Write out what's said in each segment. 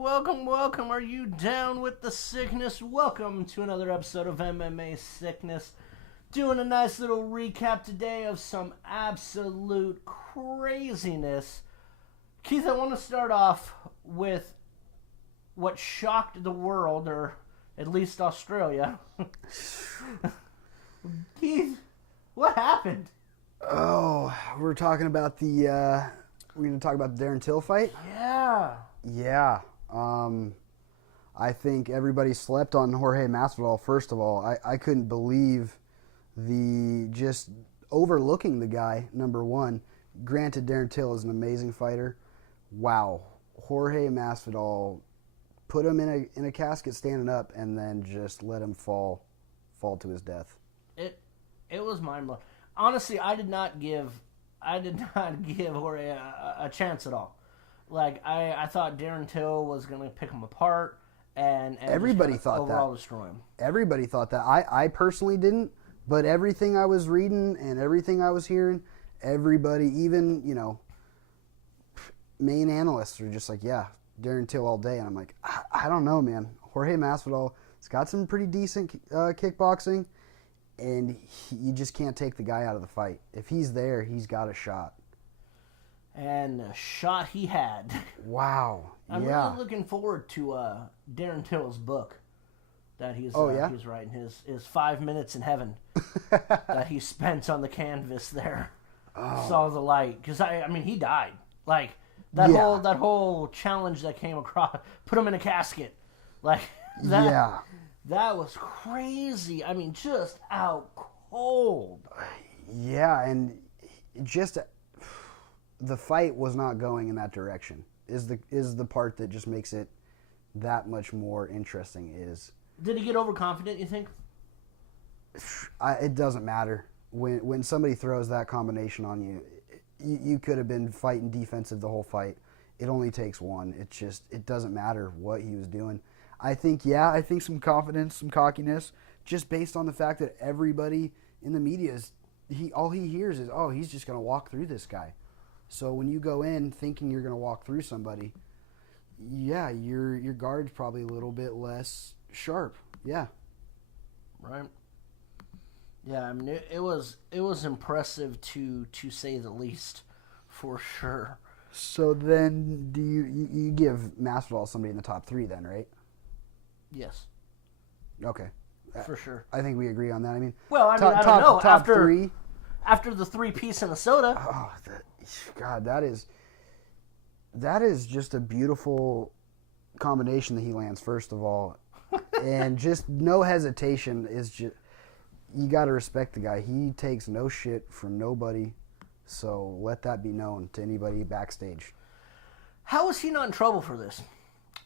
welcome. Are you down with the sickness? Welcome to another episode of MMA Sickness. Doing a nice little recap today of some absolute craziness. Keith, I want to start off with what shocked the world, or at least Australia. Keith, what happened? Oh, we're talking about we're going to talk about the Darren Till fight? Yeah. Yeah. I think everybody slept on Jorge Masvidal, first of all. I couldn't believe just overlooking the guy, number one. Granted, Darren Till is an amazing fighter. Wow. Jorge Masvidal put him in a casket standing up and then just let him fall to his death. It was mind-blowing. Honestly, I did not give Jorge a chance at all. Like, I thought Darren Till was going to pick him apart and everybody thought overall that. Destroy him. Everybody thought that. I personally didn't, but everything I was reading and everything I was hearing, everybody, even, main analysts were just like, yeah, Darren Till all day. And I'm like, I don't know, man. Jorge Masvidal has got some pretty decent kickboxing, and you just can't take the guy out of the fight. If he's there, he's got a shot. And a shot he had. Wow. I'm really looking forward to Darren Till's book that he's writing, his 5 minutes in heaven that he spent on the canvas there. Saw the light. Because, he died. Like, that whole challenge that came across, put him in a casket. Like, that was crazy. Just out cold. Yeah, and just the fight was not going in that direction. Is the part that just makes it that much more interesting. Did he get overconfident, you think? It doesn't matter. When somebody throws that combination on you, you could have been fighting defensive the whole fight. It only takes one. It doesn't matter what he was doing. I think some confidence, some cockiness, just based on the fact that everybody in the media all he hears is, oh, he's just going to walk through this guy. So when you go in thinking you're going to walk through somebody, yeah, your guard's probably a little bit less sharp. Yeah. Right. Yeah, it was impressive to say the least, for sure. So then, do you give Masvidal somebody in the top 3 then, right? Yes. Okay. For sure. I think we agree on that. I don't know. Top 3. After the 3-piece in the soda. Oh, God, that is just a beautiful combination that he lands, first of all. And just no hesitation is just, you got to respect the guy. He takes no shit from nobody. So let that be known to anybody backstage. How is he not in trouble for this?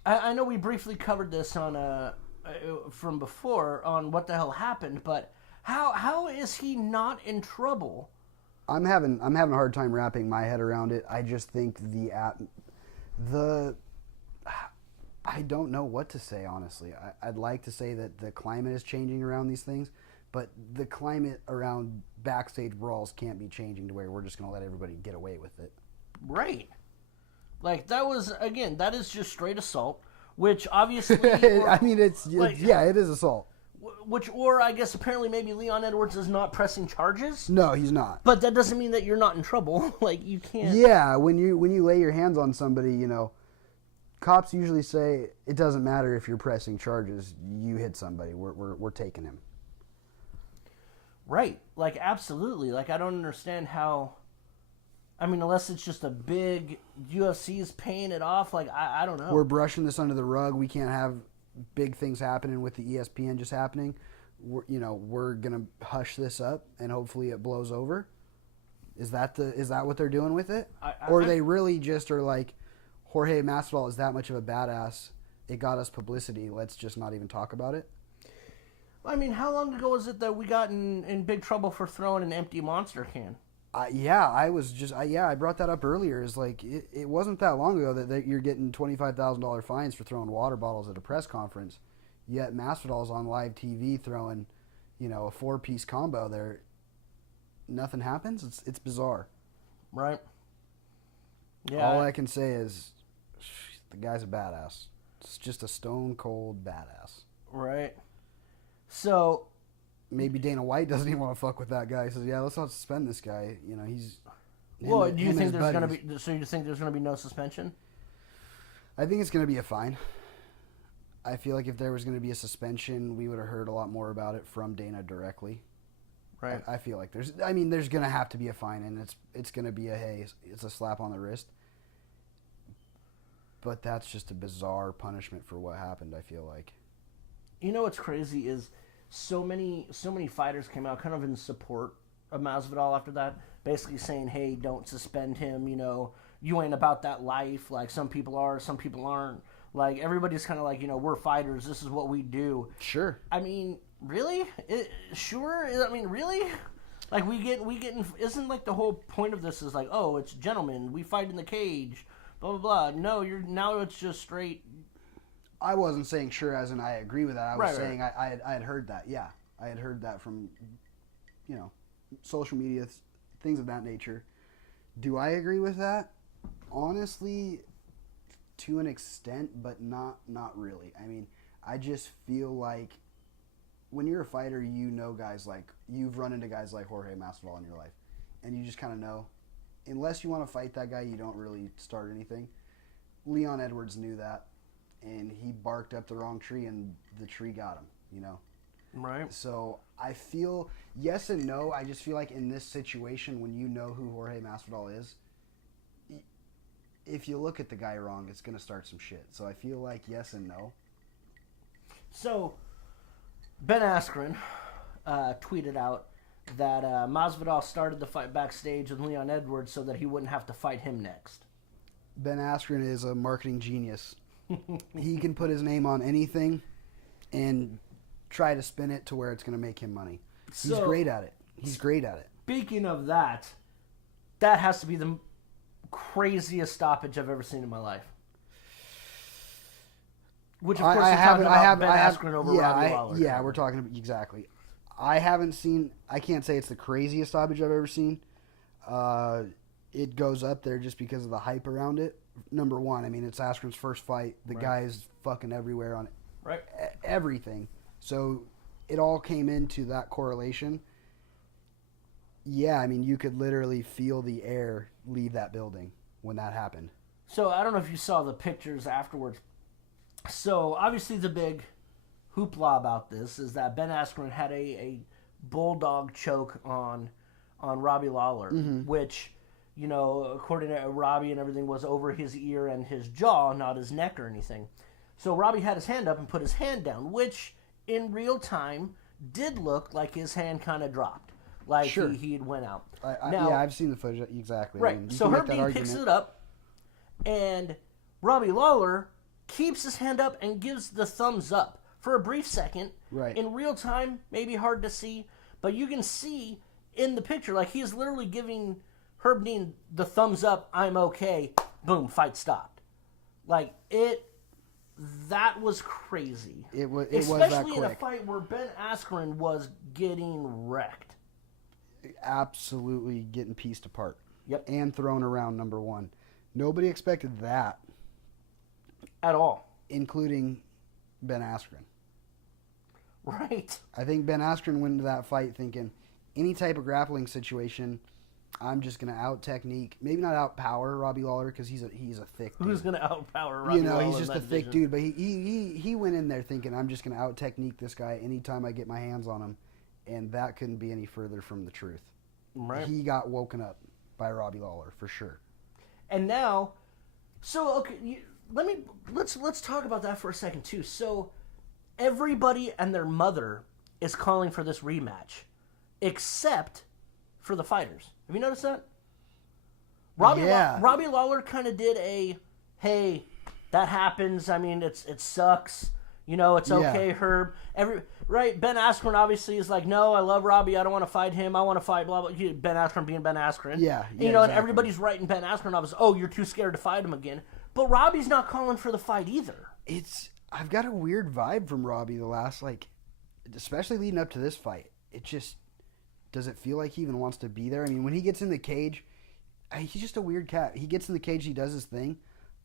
I know we briefly covered this on from before on what the hell happened, but how is he not in trouble? I'm having a hard time wrapping my head around it. I just think I don't know what to say, honestly. I'd like to say that the climate is changing around these things, but the climate around backstage brawls can't be changing to where we're just going to let everybody get away with it. Right. Like, that is just straight assault, which obviously... it is assault. Or I guess apparently maybe Leon Edwards is not pressing charges. No, he's not. But that doesn't mean that you're not in trouble. Like, you can't... Yeah, when you lay your hands on somebody, cops usually say it doesn't matter if you're pressing charges. You hit somebody. We're taking him. Right. Like, absolutely. Like, I don't understand how... unless it's just a big UFC's paying it off, like, I don't know. We're brushing this under the rug. We can't have big things happening with the ESPN just happening. We're going to hush this up, and hopefully it blows over. Is that what they're doing with it? Or they really just are like, Jorge Masvidal is that much of a badass. It got us publicity. Let's just not even talk about it. How long ago was it that we got in big trouble for throwing an empty Monster can? I brought that up earlier. Is like it wasn't that long ago that you're getting $25,000 fines for throwing water bottles at a press conference. Yet Masvidal's on live TV throwing, a 4-piece combo there. Nothing happens. It's bizarre. Right. Yeah. All I can say is the guy's a badass. It's just a stone cold badass. Right. So maybe Dana White doesn't even want to fuck with that guy. He says, "Yeah, let's not suspend this guy." You know, he's. Well, do you think there's going to be? So you think there's going to be no suspension? I think it's going to be a fine. I feel like if there was going to be a suspension, we would have heard a lot more about it from Dana directly. Right. I feel like there's going to have to be a fine, and it's going to be it's a slap on the wrist. But that's just a bizarre punishment for what happened, I feel like. You know what's crazy is so many fighters came out kind of in support of Masvidal after that, basically saying, "Hey, don't suspend him, you know, you ain't about that life, like some people are, some people aren't." Like everybody's kind of like, you know, we're fighters, this is what we do. Sure. I mean, really? Sure? I mean, really? Like we get isn't like the whole point of this is like, "Oh, it's gentlemen, we fight in the cage." Blah blah blah. No, now it's just straight. I wasn't saying sure as in I agree with that. I was saying right. I had heard that. Yeah, I had heard that from, you know, social media, things of that nature. Do I agree with that? Honestly, to an extent, but not really. I mean, I just feel like when you're a fighter, you know guys like you've run into guys like Jorge Masvidal in your life, and you just kind of know. Unless you want to fight that guy, you don't really start anything. Leon Edwards knew that, and he barked up the wrong tree, and the tree got him, you know? Right. So I feel yes and no. I just feel like in this situation, when you know who Jorge Masvidal is, if you look at the guy wrong, it's going to start some shit. So I feel like yes and no. So Ben Askren tweeted out that Masvidal started the fight backstage with Leon Edwards so that he wouldn't have to fight him next. Ben Askren is a marketing genius. He can put his name on anything and try to spin it to where it's going to make him money. He's great at it. He's great at it. Speaking of that, that has to be the craziest stoppage I've ever seen in my life. Which, of course, is talking about Ben Askren over Robbie Lawler. Yeah, we're talking about exactly. I can't say it's the craziest stoppage I've ever seen. It goes up there just because of the hype around it. Number one, I mean, it's Askren's first fight. The guy's fucking everywhere on it. Right. Everything. So it all came into that correlation. Yeah, I mean, you could literally feel the air leave that building when that happened. So I don't know if you saw the pictures afterwards. So obviously the big hoopla about this is that Ben Askren had a bulldog choke on Robbie Lawler, which, you know, according to Robbie and everything, was over his ear and his jaw, not his neck or anything. So Robbie had his hand up and put his hand down, which in real time did look like his hand kind of dropped, like he had went out. Yeah, I've seen the footage exactly. Right. I mean, so Herb Dean picks it up, and Robbie Lawler keeps his hand up and gives the thumbs up for a brief second. Right. In real time, maybe hard to see, but you can see in the picture, like he's literally giving Herb Dean the thumbs up, I'm okay, boom, fight stopped. Like, that was crazy. It was that quick. Especially in a fight where Ben Askren was getting wrecked. Absolutely getting pieced apart. Yep. And thrown around, number one. Nobody expected that. At all. Including Ben Askren. Right. I think Ben Askren went into that fight thinking, any type of grappling situation, I'm just going to out-technique, maybe not out-power Robbie Lawler because he's a thick dude. Who's going to out-power Robbie Lawler? He's just a thick dude, but he went in there thinking, I'm just going to out-technique this guy anytime I get my hands on him, and that couldn't be any further from the truth. Right. He got woken up by Robbie Lawler, for sure. And now, so, okay, let's talk about that for a second, too. So, everybody and their mother is calling for this rematch, except for the fighters. Have you noticed that? Robbie Lawler kind of did hey, that happens. I mean, it sucks. You know, it's okay, Herb. Ben Askren obviously is like, no, I love Robbie. I don't want to fight him. I want to fight blah, blah. Ben Askren being Ben Askren. Yeah, and, exactly. And everybody's writing Ben Askren off as, oh, you're too scared to fight him again. But Robbie's not calling for the fight either. I've got a weird vibe from Robbie the last, especially leading up to this fight. It just, does it feel like he even wants to be there? I mean, when he gets in the cage, he's just a weird cat. He gets in the cage, he does his thing,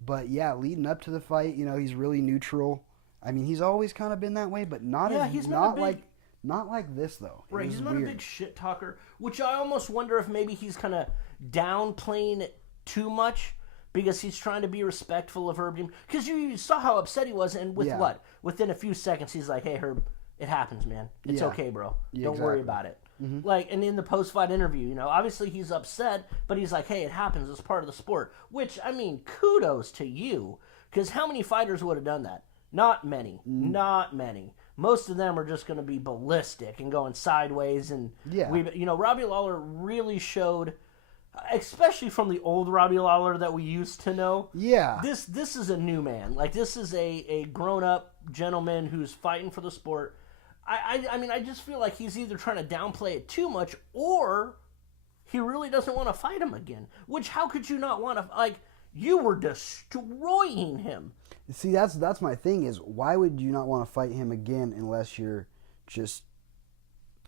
But yeah, leading up to the fight, he's really neutral. I mean, he's always kind of been that way, but not like this though. Right, he's not a big shit talker, which I almost wonder if maybe he's kind of downplaying it too much because he's trying to be respectful of Herb. Because you saw how upset he was, and within a few seconds, he's like, "Hey, Herb, it happens, man. It's okay, bro. Don't worry about it." Mm-hmm. And in the post-fight interview, obviously he's upset, but he's like, "Hey, it happens. It's part of the sport." Which, I mean, kudos to you, because how many fighters would have done that? Not many. Not many. Most of them are just going to be ballistic and going sideways. And Robbie Lawler really showed, especially from the old Robbie Lawler that we used to know. Yeah. This is a new man. Like, this is a grown-up gentleman who's fighting for the sport. I mean, I just feel like he's either trying to downplay it too much, or he really doesn't want to fight him again. Which, how could you not want to? Like, you were destroying him. See, that's my thing. Is why would you not want to fight him again unless you're just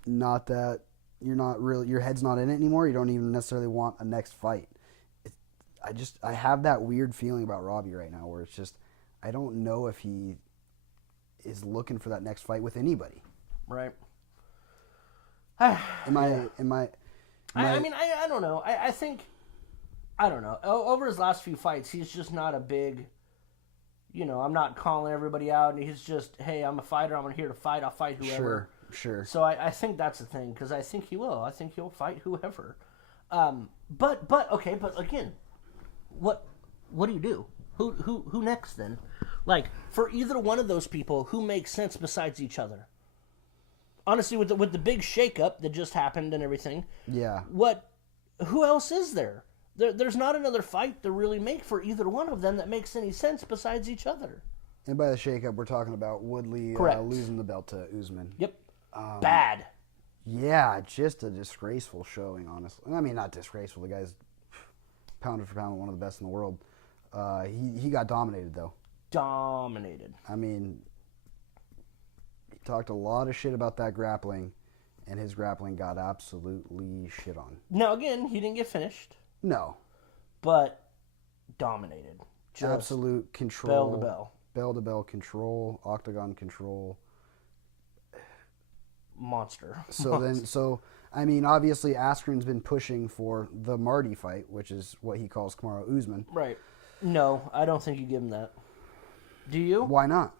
not that you're not really, your head's not in it anymore. You don't even necessarily want a next fight. I have that weird feeling about Robbie right now, where it's just I don't know if he is looking for that next fight with anybody. Right. I mean, I don't know. I think, I don't know. Over his last few fights, he's just not a big, I'm not calling everybody out. He's just, hey, I'm a fighter. I'm here to fight. I'll fight whoever. Sure. So I think that's the thing, because I think he will. I think he'll fight whoever. But again, what do you do? Who next then? Like, for either one of those people, who makes sense besides each other? Honestly, with the big shakeup that just happened and everything, yeah. Who else is there? There's not another fight to really make for either one of them that makes any sense besides each other. And by the shakeup, we're talking about Woodley losing the belt to Usman. Yep. Bad. Yeah, just a disgraceful showing, honestly. I mean, not disgraceful. The guy's pound for pound one of the best in the world. He got dominated, though. Dominated. I mean, he talked a lot of shit about that grappling, and his grappling got absolutely shit on. Now, again, he didn't get finished. No. But dominated. Just absolute control. Bell to bell. Bell to bell control. Octagon control. Monster. I mean, obviously Askren's been pushing for the Marty fight, which is what he calls Kamaru Usman. Right. No, I don't think you give him that. Do you? Why not?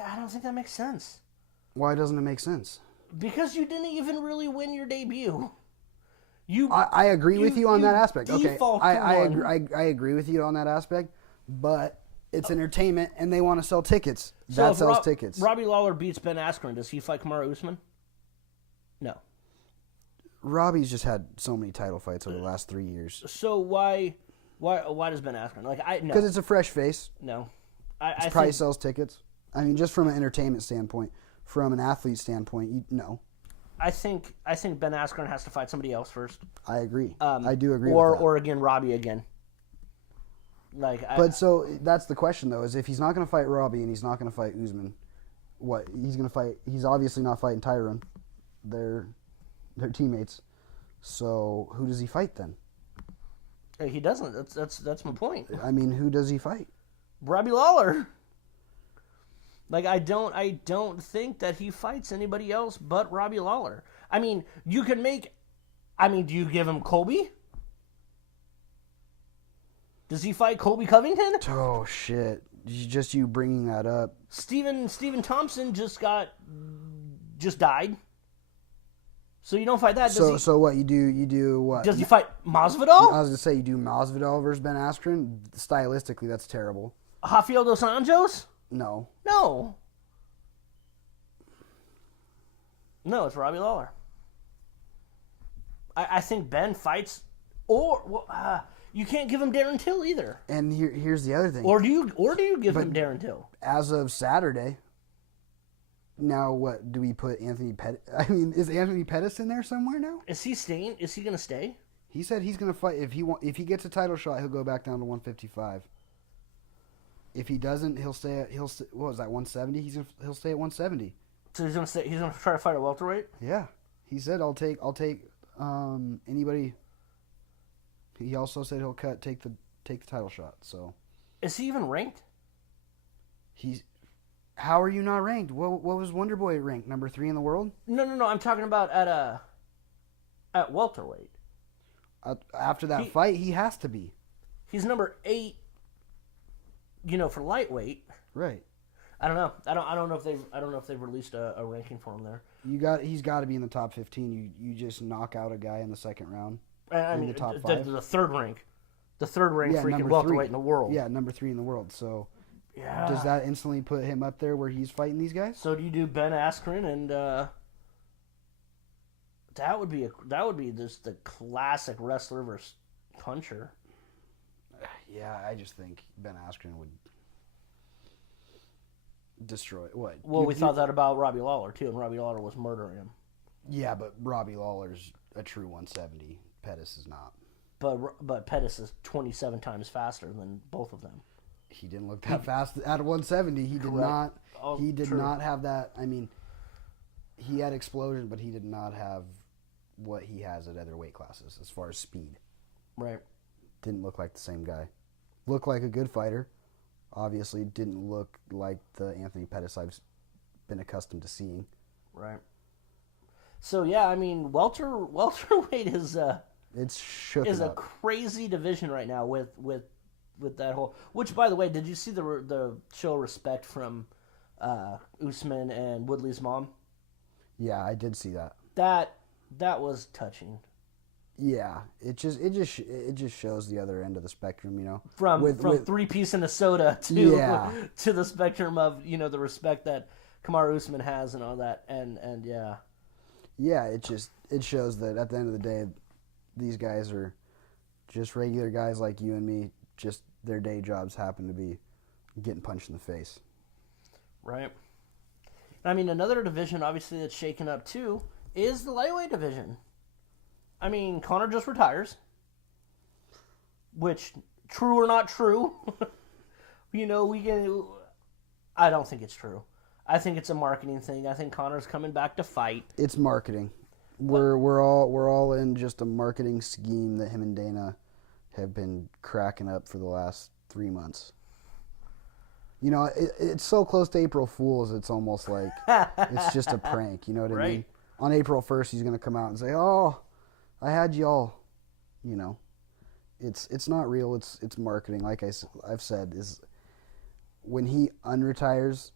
I don't think that makes sense. Why doesn't it make sense? Because you didn't even really win your debut. I agree with you on that aspect. Okay, I agree with you on that aspect, but it's entertainment, and they want to sell tickets. That sells tickets. Robbie Lawler beats Ben Askren. Does he fight Kamaru Usman? No. Robbie's just had so many title fights over the last 3 years. So why does Ben Askren? Because it's a fresh face. No. It probably sells tickets. I mean, just from an entertainment standpoint, from an athlete standpoint, no. I think Ben Askren has to fight somebody else first. I agree. I do agree with that. Or again, Robbie again. So that's the question, though, is if he's not going to fight Robbie and he's not going to fight Usman, what he's going to fight? He's obviously not fighting Tyrone. They're teammates. So who does he fight then? He doesn't. That's my point. I mean, who does he fight? Robbie Lawler. I don't think that he fights anybody else but Robbie Lawler. I mean, do you give him Colby? Does he fight Colby Covington? Oh, shit. Just you bringing that up. Stephen Thompson just died. So you don't fight that. So what you do what? Does he fight Masvidal? I was gonna say you do Masvidal versus Ben Askren. Stylistically, that's terrible. Rafael dos Anjos? No, it's Robbie Lawler. I think Ben fights, you can't give him Darren Till either. And here's the other thing. Or do you give him Darren Till? As of Saturday. Now, what do we put Anthony Pettis? I mean, is Anthony Pettis in there somewhere now? Is he staying? Is he going to stay? He said he's going to fight. If he gets a title shot, he'll go back down to 155. If he doesn't, he'll stay at what was that 170? He'll stay at 170. So he's going to stay. He's going to try to fight a welterweight. Yeah, he said I'll take anybody. He also said he'll take the title shot. So Is he even ranked? How are you not ranked? What was Wonder Boy ranked? Number 3 in the world? No. I'm talking about at welterweight. After that fight, he has to be. He's number 8. For lightweight. Right. I don't know. I don't know if they've released a ranking for him there. He's got to be in the top 15. You just knock out a guy in the second round. I mean, the top 5. The third rank. The third rank freaking welterweight in the world. Yeah, number 3 in the world. So, yeah. Does that instantly put him up there where he's fighting these guys? So do you do Ben Askren and that would be just the classic wrestler versus puncher. Yeah, I just think Ben Askren would destroy what? Well, we thought that about Robbie Lawler too, and Robbie Lawler was murdering him. Yeah, but Robbie Lawler's a true 170. Pettis is not. But Pettis is 27 times faster than both of them. He didn't look that fast at 170. He did not. He did not have that. I mean, he had explosion, but he did not have what he has at other weight classes as far as speed. Right. Didn't look like the same guy. Looked like a good fighter. Obviously, didn't look like the Anthony Pettis I've been accustomed to seeing. Right. So yeah, I mean, welterweight is it's shook is a crazy division right now with that whole. Which, by the way, did you see the show of respect from Usman and Woodley's mom? Yeah, I did see that. That was touching. Yeah, it just shows the other end of the spectrum, From 3-piece and a soda to the spectrum of the respect that Kamaru Usman has and all that, and yeah. Yeah, it shows that at the end of the day, these guys are just regular guys like you and me. Just their day jobs happen to be getting punched in the face. Right. I mean, another division obviously that's shaken up too is the lightweight division. I mean, Conor just retires, which, true or not true, I don't think it's true. I think it's a marketing thing. I think Conor's coming back to fight. It's marketing. We're all in just a marketing scheme that him and Dana have been cracking up for the last 3 months. It's so close to April Fool's, it's almost like it's just a prank. You know what I mean? On April 1st, he's going to come out and say, "Oh, I had y'all." It's not real. It's marketing. Like I've said, is when he unretires,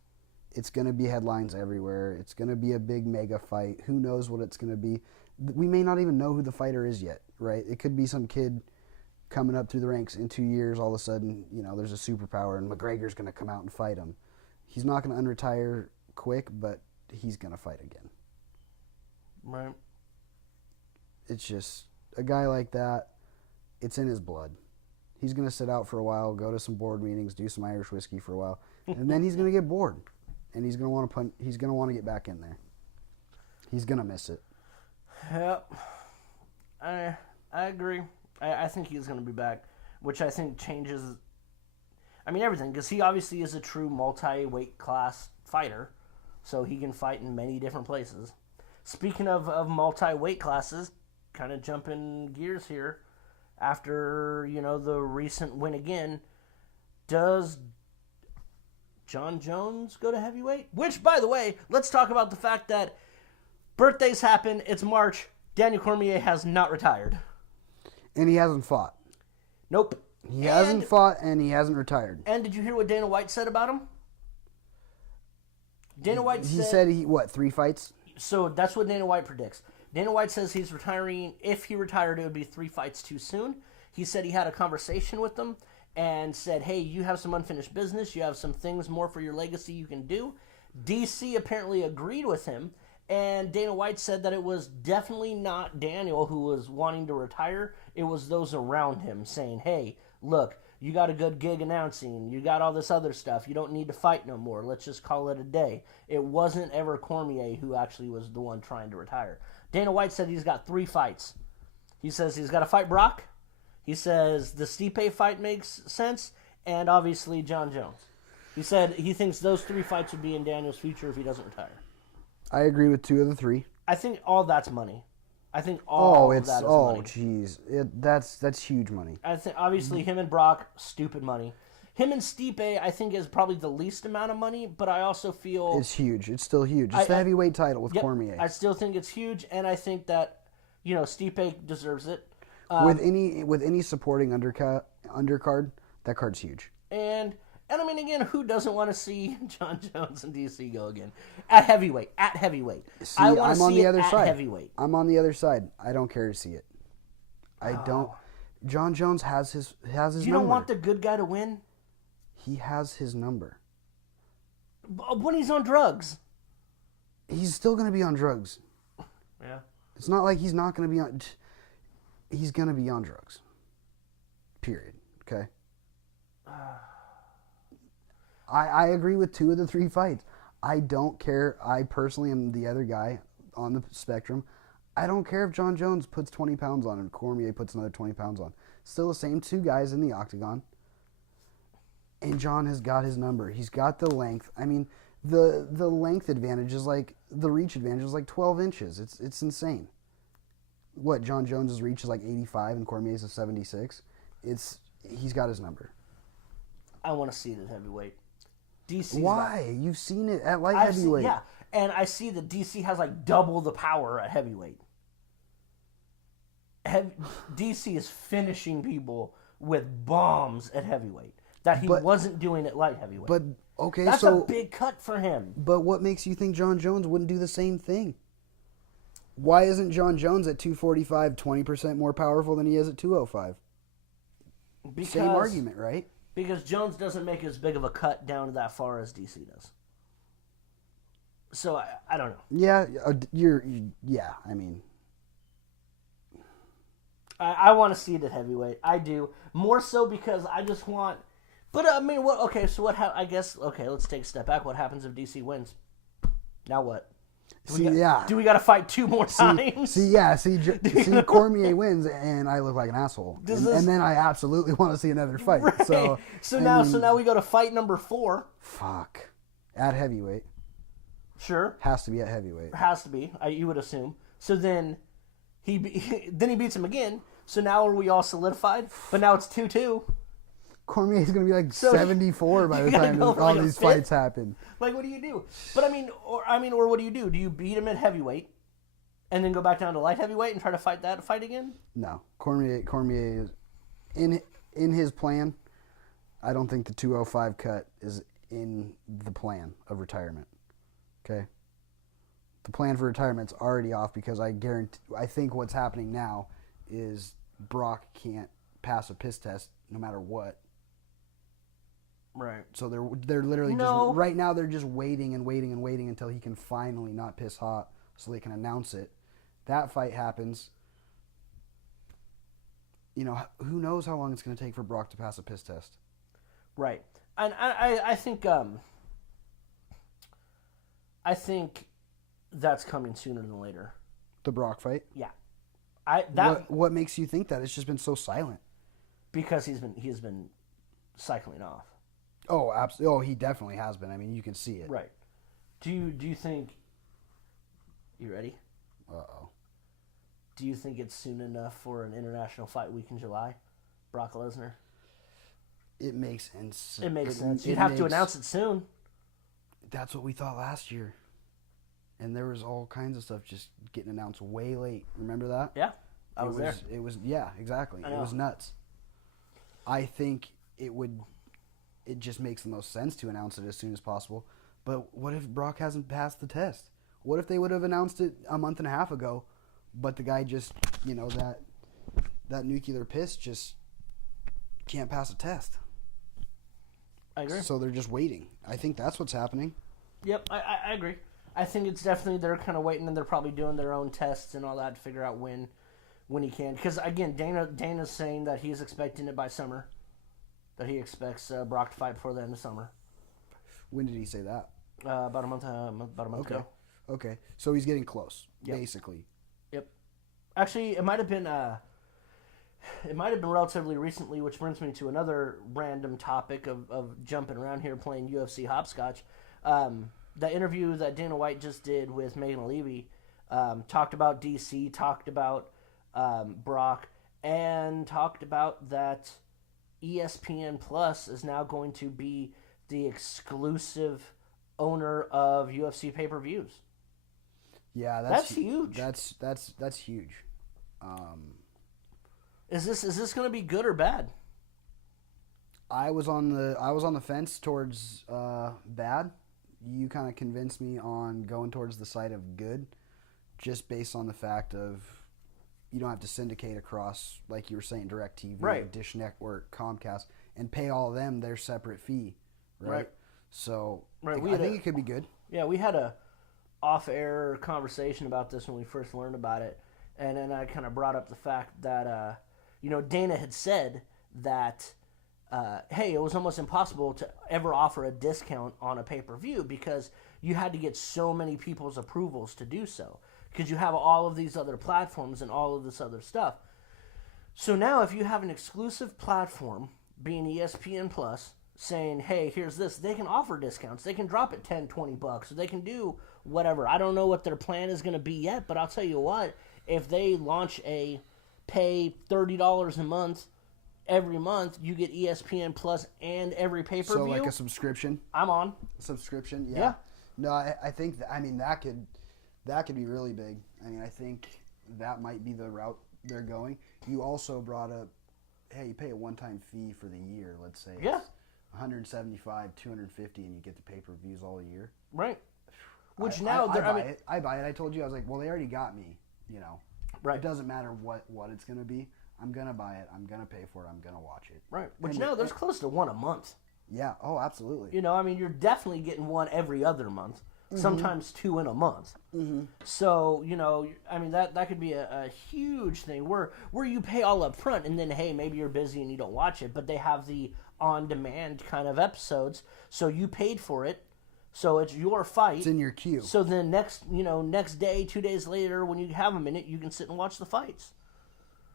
it's going to be headlines everywhere. It's going to be a big mega fight. Who knows what it's going to be? We may not even know who the fighter is yet, right? It could be some kid coming up through the ranks in 2 years. All of a sudden, there's a superpower, and McGregor's going to come out and fight him. He's not going to unretire quick, but he's going to fight again. Right. It's just a guy like that. It's in his blood. He's going to sit out for a while, go to some board meetings, do some Irish whiskey for a while, and then he's going to get bored, and he's going to want to He's going to want to get back in there. He's going to miss it. Yep. I agree. I think he's going to be back, which I think changes. I mean, everything, because he obviously is a true multi-weight class fighter, so he can fight in many different places. Speaking of multi-weight classes, kind of jumping gears here, after, the recent win again, does John Jones go to heavyweight? Which, by the way, let's talk about the fact that birthdays happen, it's March, Daniel Cormier has not retired. And he hasn't fought. Nope. He hasn't fought, and he hasn't retired. And did you hear what Dana White said about him? Dana White said 3 fights? So that's what Dana White predicts. Dana White says he's retiring. If he retired, it would be 3 fights too soon. He said he had a conversation with them and said, hey, you have some unfinished business. You have some things more for your legacy you can do. DC apparently agreed with him. And Dana White said that it was definitely not Daniel who was wanting to retire. It was those around him saying, hey, look, you got a good gig announcing. You got all this other stuff. You don't need to fight no more. Let's just call it a day. It wasn't ever Cormier who actually was the one trying to retire. Dana White said he's got 3 fights. He says he's got to fight Brock. He says the Stipe fight makes sense. And obviously John Jones. He said he thinks those 3 fights would be in Daniel's future if he doesn't retire. I agree with 2 of the 3. I think all that's money. I think all of that is money. Oh, jeez. That's huge money. I think obviously him and Brock, stupid money. him and Stipe, I think, is probably the least amount of money, but I also feel... It's huge. It's still huge. It's the heavyweight title with Cormier. I still think it's huge, and I think that, Stipe deserves it. With any supporting undercard, that card's huge. And I mean, again, who doesn't want to see Jon Jones and DC go again? At heavyweight. See, I'm on the other side. Heavyweight. I'm on the other side. I don't care to see it. I don't. Jon Jones has his number. You don't want the good guy to win? He has his number. When he's on drugs. He's still going to be on drugs. Yeah. It's not like he's not going to be on... He's going to be on drugs. Period. Okay? I agree with 2 of the 3 fights. I don't care. I personally am the other guy on the spectrum. I don't care if Jon Jones puts 20 pounds on and Cormier puts another 20 pounds on. Still the same 2 guys in the octagon. And Jon has got his number. He's got the length. I mean, the length advantage is like... The reach advantage is like 12 inches. It's insane. What, Jon Jones' reach is like 85 and Cormier's is 76? He's got his number. I want to see it at heavyweight. DC's Why? You've seen it at light heavyweight. Yeah, and I see that DC has like double the power at heavyweight. DC is finishing people with bombs at heavyweight that he wasn't doing at light heavyweight. But, okay, that's a big cut for him. But what makes you think Jon Jones wouldn't do the same thing? Why isn't Jon Jones at 245 20% more powerful than he is at 205? Same argument, right? Because Jones doesn't make as big of a cut down that far as DC does. So, I don't know. Yeah, I mean... I want to see it at heavyweight. I do. More so because I just want... But, I mean, okay, so what... I guess, okay, let's take a step back. What happens if DC wins? Now what? Do we got to fight 2 more times? See, Cormier wins, and I look like an asshole, and then I absolutely want to see another fight. Right. So now we go to fight number 4. Fuck, at heavyweight. Sure, has to be at heavyweight. Has to be. You would assume. So then he beats him again. So now are we all solidified? But now it's 2-2. Cormier's going to be like 74 by the time all these fights happen. Like, what do you do? But or what do you do? Do you beat him at heavyweight and then go back down to light heavyweight and try to fight that fight again? No. Cormier is in his plan. I don't think the 205 cut is in the plan of retirement. Okay? The plan for retirement's already off because I think what's happening now is Brock can't pass a piss test no matter what. Right. So they're literally just right now they're just waiting until he can finally not piss hot so they can announce it. That fight happens. Who knows how long it's going to take for Brock to pass a piss test. Right. And I think that's coming sooner than later. The Brock fight? Yeah. What makes you think that? It's just been so silent. Because he's been cycling off. Oh, absolutely. Oh, he definitely has been. I mean, you can see it. Right. Do you think... You ready? Uh-oh. Do you think it's soon enough for an international fight week in July? Brock Lesnar? It makes sense. It makes sense. You'd have to announce it soon. That's what we thought last year. And there was all kinds of stuff just getting announced way late. Remember that? Yeah. I was there. It was, yeah, exactly. It was nuts. I think it just makes the most sense to announce it as soon as possible. But what if Brock hasn't passed the test? What if they would have announced it a month and a half ago, but the guy just, that nuclear piss just can't pass a test? I agree. So they're just waiting. I think that's what's happening. Yep, I agree. I think it's definitely they're kind of waiting, and they're probably doing their own tests and all that to figure out when he can. Because, again, Dana's saying that he's expecting it by summer. That he expects Brock to fight before the end of summer. When did he say that? About a month ago. Okay, so he's getting close, basically. Yep. Actually, it might have been relatively recently, which brings me to another random topic of jumping around here playing UFC hopscotch. The interview that Dana White just did with Megan Levy talked about DC, talked about Brock, and talked about that ESPN Plus is now going to be the exclusive owner of UFC pay-per-views. Yeah, that's huge. That's huge. Is this going to be good or bad? I was on the fence towards bad. You kind of convinced me on going towards the side of good, just based on the fact of you don't have to syndicate across, like you were saying, DirecTV, right. Dish Network, Comcast, and pay all of them their separate fee, right? So right. I think it could be good. Yeah, we had a off-air conversation about this when we first learned about it, and then I kind of brought up the fact that Dana had said that hey, it was almost impossible to ever offer a discount on a pay-per-view because you had to get so many people's approvals to do so, because you have all of these other platforms and all of this other stuff. So now if you have an exclusive platform, being ESPN Plus, saying, hey, here's this, they can offer discounts. They can drop it $10, $20, or they can do whatever. I don't know what their plan is going to be yet, but I'll tell you what, if they launch a pay $30 a month, every month you get ESPN Plus and every pay-per-view. So like a subscription? I'm on. Subscription, yeah. No, I think, that could be really big. I mean, I think that might be the route they're going. You also brought up, hey, you pay a one-time fee for the year, let's say. Yeah. $175, $250, and you get the pay-per-views all year. Right. Which I buy it. I told you, I was like, well, they already got me, Right. It doesn't matter what it's going to be. I'm going to buy it. I'm going to pay for it. I'm going to watch it. Right. Which there's close to one a month. Yeah. Oh, absolutely. You're definitely getting one every other month. Mm-hmm. Sometimes two in a month. Mm-hmm. So, that could be a huge thing where you pay all up front and then, hey, maybe you're busy and you don't watch it, but they have the on-demand kind of episodes. So you paid for it. So it's your fight. It's in your queue. So then next day, 2 days later, when you have a minute, you can sit and watch the fights.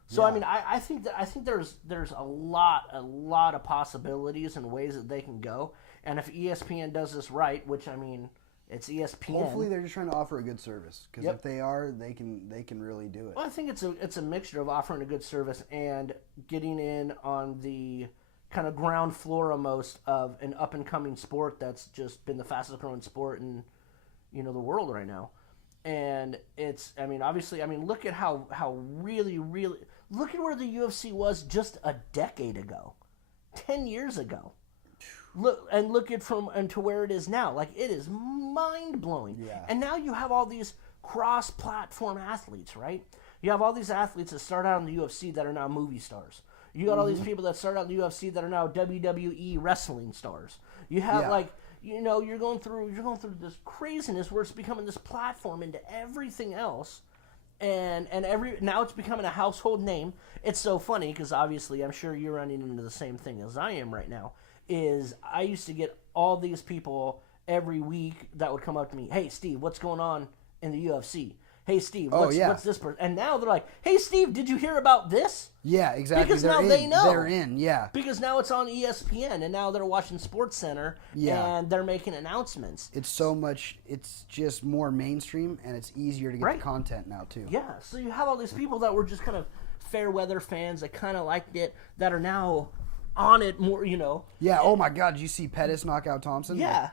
So yeah. I think there's a lot of possibilities and ways that they can go. And if ESPN does this right, which it's ESPN. Hopefully they're just trying to offer a good service, because if they are, they can really do it. Well, I think it's a mixture of offering a good service and getting in on the kind of ground floor almost of an up and coming sport that's just been the fastest growing sport in the world right now. And it's obviously look at how really look at where the UFC was just a decade ago, 10 years ago. Look at to where it is now. Like, it is mind blowing. Yeah. And now you have all these cross-platform athletes, right? You have all these athletes that start out in the UFC that are now movie stars. You got all these people that start out in the UFC that are now WWE wrestling stars. You have you're going through this craziness where it's becoming this platform into everything else. And now it's becoming a household name. It's so funny because obviously I'm sure you're running into the same thing as I am right now. Is I used to get all these people every week that would come up to me, hey Steve, what's going on in the UFC? Hey Steve, what's this person? And now they're like, hey Steve, did you hear about this? Yeah, exactly. Because now they know. They're in, yeah. Because now it's on ESPN, and now they're watching SportsCenter, and they're making announcements. It's just more mainstream, and it's easier to get the content now, too. Yeah, so you have all these people that were just kind of fair weather fans that kind of liked it, that are now on it more, Yeah, oh my God, did you see Pettis knock out Thompson? Yeah.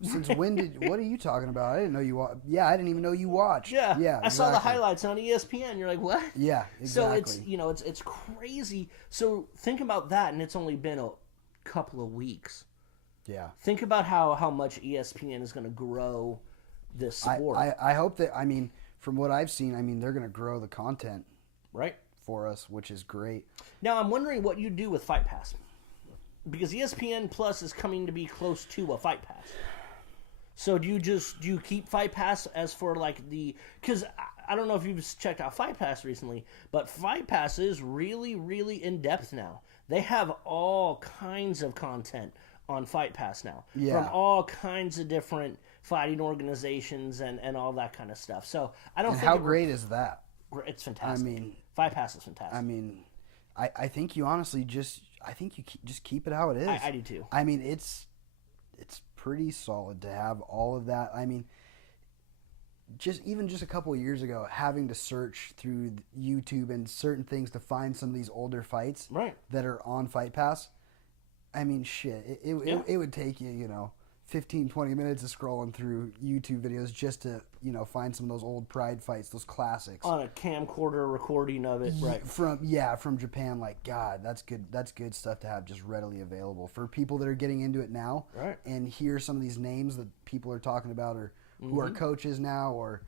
Since when what are you talking about? I didn't know you watched. Yeah, I didn't even know you watched. Yeah, exactly. I saw the highlights on ESPN. You're like, what? Yeah, exactly. So it's crazy. So think about that, and it's only been a couple of weeks. Yeah. Think about how much ESPN is going to grow this sport. I hope that, from what I've seen, they're going to grow the content for us, which is great. Now, I'm wondering what you do with Fight Pass. Because ESPN Plus is coming to be close to a Fight Pass. So do you keep Fight Pass as for because I don't know if you've checked out Fight Pass recently, but Fight Pass is really, really in depth now. They have all kinds of content on Fight Pass now. Yeah. From all kinds of different fighting organizations and all that kind of stuff. So I don't think how great is that? It's fantastic. Fight Pass is fantastic. I think you honestly just keep it how it is. I do too. It's pretty solid to have all of that. just a couple of years ago, having to search through YouTube and certain things to find some of these older fights that are on Fight Pass. I mean, shit, it would take you, 15, 20 minutes of scrolling through YouTube videos just to, find some of those old Pride fights, those classics. On a camcorder recording of it, right? From Japan. Like, God, that's good stuff to have just readily available for people that are getting into it now. Right. And hear some of these names that people are talking about or who are coaches now, or,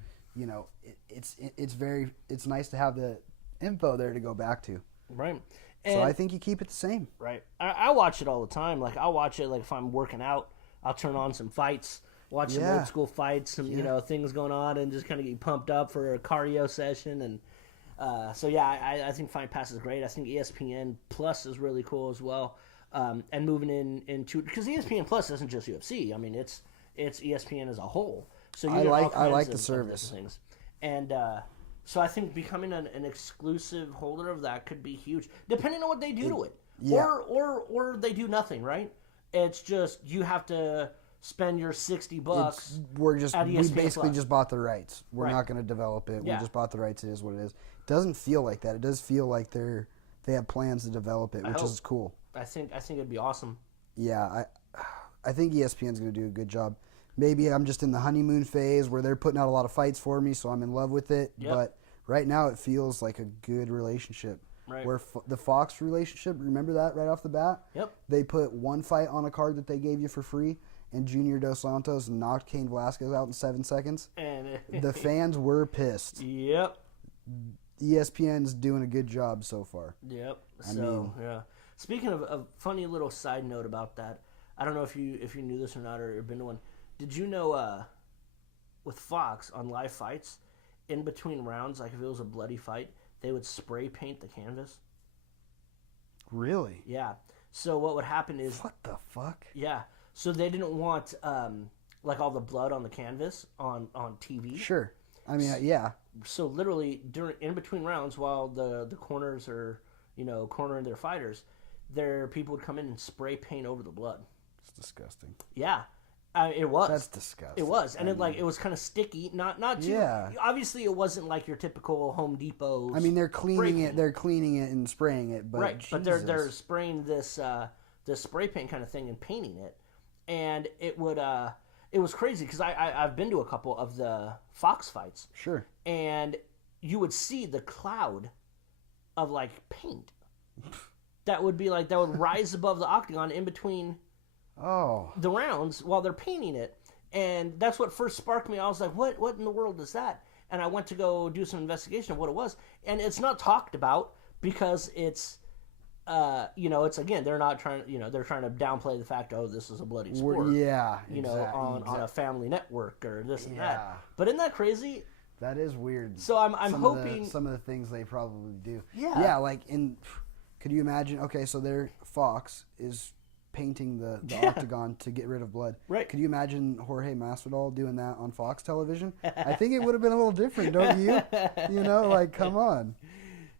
it's nice to have the info there to go back to. Right. And so I think you keep it the same. Right. I watch it all the time. Like, I'll watch it, like, if I'm working out, I'll turn on some fights, watch some old school fights, some things going on, and just kind of get pumped up for a cardio session. And I think Fight Pass is great. I think ESPN Plus is really cool as well. And moving into, because ESPN Plus isn't just UFC. I mean, it's ESPN as a whole. So you I like the service. Things. And so I think becoming an exclusive holder of that could be huge, depending on what they do to it. Yeah. Or they do nothing, right? It's just you have to spend your $60. We basically just bought the rights. We're not going to develop it. We just bought the rights. It is what it is. It doesn't feel like that. It does feel like they have plans to develop it, which is cool. I think it'd be awesome. Yeah, I think ESPN's going to do a good job. Maybe I'm just in the honeymoon phase where they're putting out a lot of fights for me, so I'm in love with it. Yep. But right now it feels like a good relationship. Right. Where the Fox relationship, remember that right off the bat? Yep. They put one fight on a card that they gave you for free, and Junior Dos Santos knocked Cain Velasquez out in 7 seconds. And the fans were pissed. Yep. ESPN's doing a good job so far. Yep. Yeah. Speaking of a funny little side note about that, I don't know if you knew this or not or been to one. Did you know with Fox on live fights, in between rounds, like if it was a bloody fight, they would spray paint the canvas? Really? Yeah. So what would happen is... What the fuck? Yeah. So they didn't want like all the blood on the canvas on TV. Sure. I mean, yeah. So literally in between rounds, while the corners are cornering their fighters, their people would come in and spray paint over the blood. It's disgusting. Yeah. It was. That's disgusting. It was, and it was kind of sticky. Not too. Yeah. Obviously, it wasn't like your typical Home Depot. I mean, they're cleaning it. They're cleaning it and spraying it, but right. Jesus. But they're spraying this spray paint kind of thing and painting it, and it was crazy because I've been to a couple of the Fox fights. Sure. And you would see the cloud of like paint that would rise above the octagon in between. Oh. The rounds while they're painting it. And that's what first sparked me. I was like, what in the world is that? And I went to go do some investigation of what it was. And it's not talked about because it's, it's, again, they're not trying, they're trying to downplay the fact, this is a bloody sport. Yeah. On a family network or this and that. But isn't that crazy? That is weird. So I'm hoping. Some of the things they probably do. Yeah. Yeah, like could you imagine, okay, so their Fox is painting the octagon to get rid of blood. Right. Could you imagine Jorge Masvidal doing that on Fox television? I think it would have been a little different, don't you? Come on.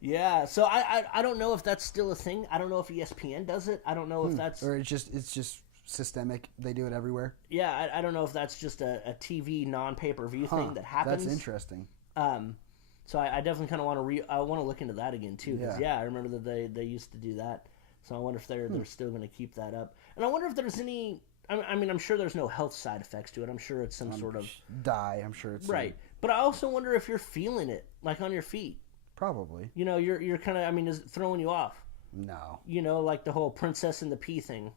Yeah. So I don't know if that's still a thing. I don't know if ESPN does it. I don't know if that's or it's just systemic. They do it everywhere. Yeah. I don't know if that's just a TV non-pay-per-view thing that happens. That's interesting. So I definitely kind of want to look into that again too. Because I remember that they used to do that. So I wonder if they're still going to keep that up. And I wonder if there's any... I mean, I'm sure there's no health side effects to it. I'm sure it's some sort of... Dye, I'm sure it's... Right. But I also wonder if you're feeling it, like on your feet. Probably. You're kind of... I mean, is it throwing you off? No. Like the whole princess and the pea thing.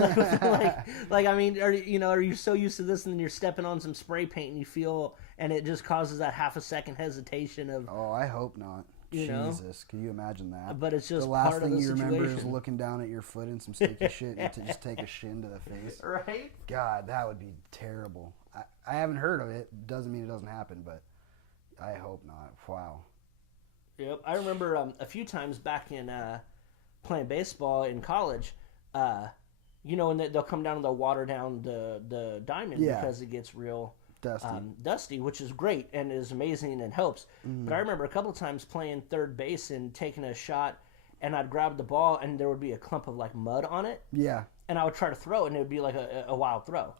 I mean, are you so used to this and then you're stepping on some spray paint and you feel... And it just causes that half a second hesitation of... Oh, I hope not. Jesus, can you imagine that? But it's just the last part thing of the you situation. remember is looking down at your foot in some sticky shit and to just take a shin to the face. Right? God, that would be terrible. I haven't heard of it. Doesn't mean it doesn't happen, but I hope not. Wow. Yep, I remember a few times back in playing baseball in college. And they'll come down and they'll water down the diamond because it gets real. Dusty, which is great and is amazing and helps. Mm-hmm. But I remember a couple of times playing third base and taking a shot, and I'd grab the ball and there would be a clump of like mud on it. Yeah. and I would try to throw it, and it would be like a wild throw.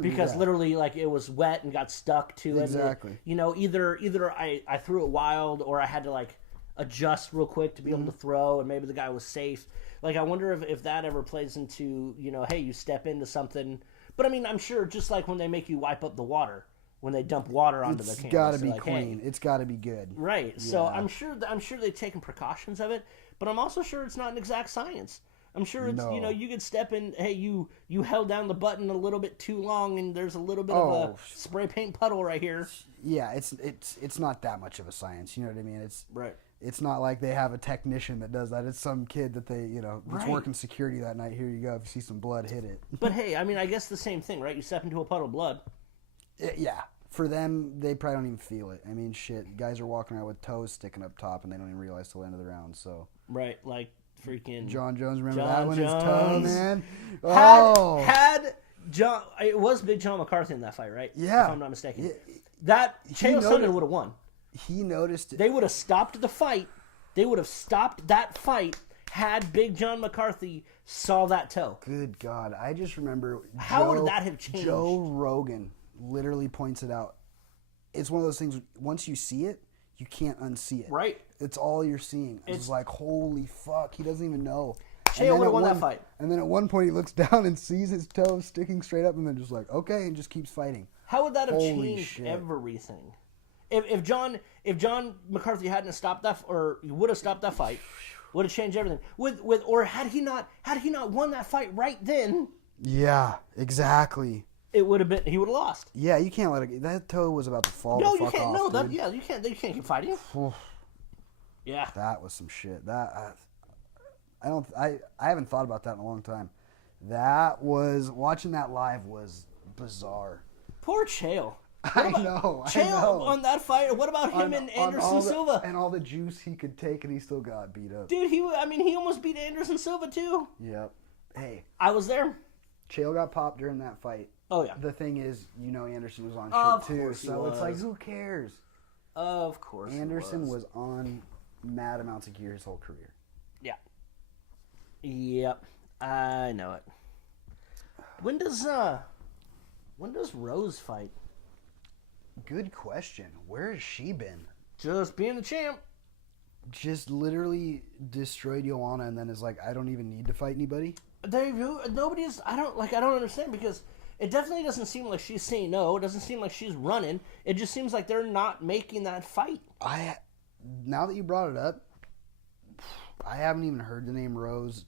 Because literally, like, it was wet and got stuck to it. Exactly. Either I threw it wild, or I had to, like, adjust real quick to be able to throw, and maybe the guy was safe. Like, I wonder if that ever plays into, hey, you step into something. But, I mean, I'm sure just like when they make you wipe up the water, when they dump water onto the canvas. It's got to be like, clean. Hey. It's got to be good. Right. Yeah. So I'm sure they've taken precautions of it, but I'm also sure it's not an exact science. I'm sure it's, you could step in, hey, you held down the button a little bit too long, and there's a little bit of a spray paint puddle right here. Yeah, it's not that much of a science. You know what I mean? It's right. It's not like they have a technician that does that. It's some kid that they, that's working security that night. Here you go. If you see some blood, hit it. But hey, I mean, I guess the same thing, right? You step into a puddle of blood. Yeah. For them, they probably don't even feel it. I mean, shit, guys are walking around with toes sticking up top, and they don't even realize till the end of the round. So right, like freaking John Jones. Remember that one? His toe, man. Had John. It was Big John McCarthy in that fight, right? Yeah, if I'm not mistaken. Yeah. That Chael Sonnen would have won. He noticed it. They would have stopped the fight. They would have stopped that fight had Big John McCarthy saw that toe. Good God, I just remember. How would that have changed? Joe Rogan literally points it out. It's one of those things, once you see it, you can't unsee it. Right. It's all you're seeing. It's like, holy fuck, he doesn't even know. Chael would have won that fight. And then at one point he looks down and sees his toe sticking straight up and then just like, okay, and just keeps fighting. How would that have changed everything? If John McCarthy hadn't stopped that, or he would have stopped that fight, would have changed everything. Or had he not won that fight right then? Yeah, exactly. It would have been. He would have lost. Yeah, you can't let it. That toe was about to fall. No, the fuck you can't. off, No, dude. you can't. You can't keep fighting. Yeah, that was some shit. That I haven't thought about that in a long time. That was watching that live was bizarre. Poor Chael. I know. Chael on that fight. What about him and Anderson Silva? And all the juice he could take, and he still got beat up. Dude, he almost beat Anderson Silva too. Yep. Hey, I was there. Chael got popped during that fight. Oh yeah. The thing is, Anderson was on shit too, so it's like, who cares? Of course. Anderson was on mad amounts of gear his whole career. Yeah. Yep. I know it. When does Rose fight? Good question. Where has she been? Just being the champ. Just literally destroyed Joanna and then is like, I don't even need to fight anybody. Nobody's. I don't understand, because it definitely doesn't seem like she's saying no. It doesn't seem like she's running. It just seems like they're not making that fight. Now that you brought it up, I haven't even heard the name Rose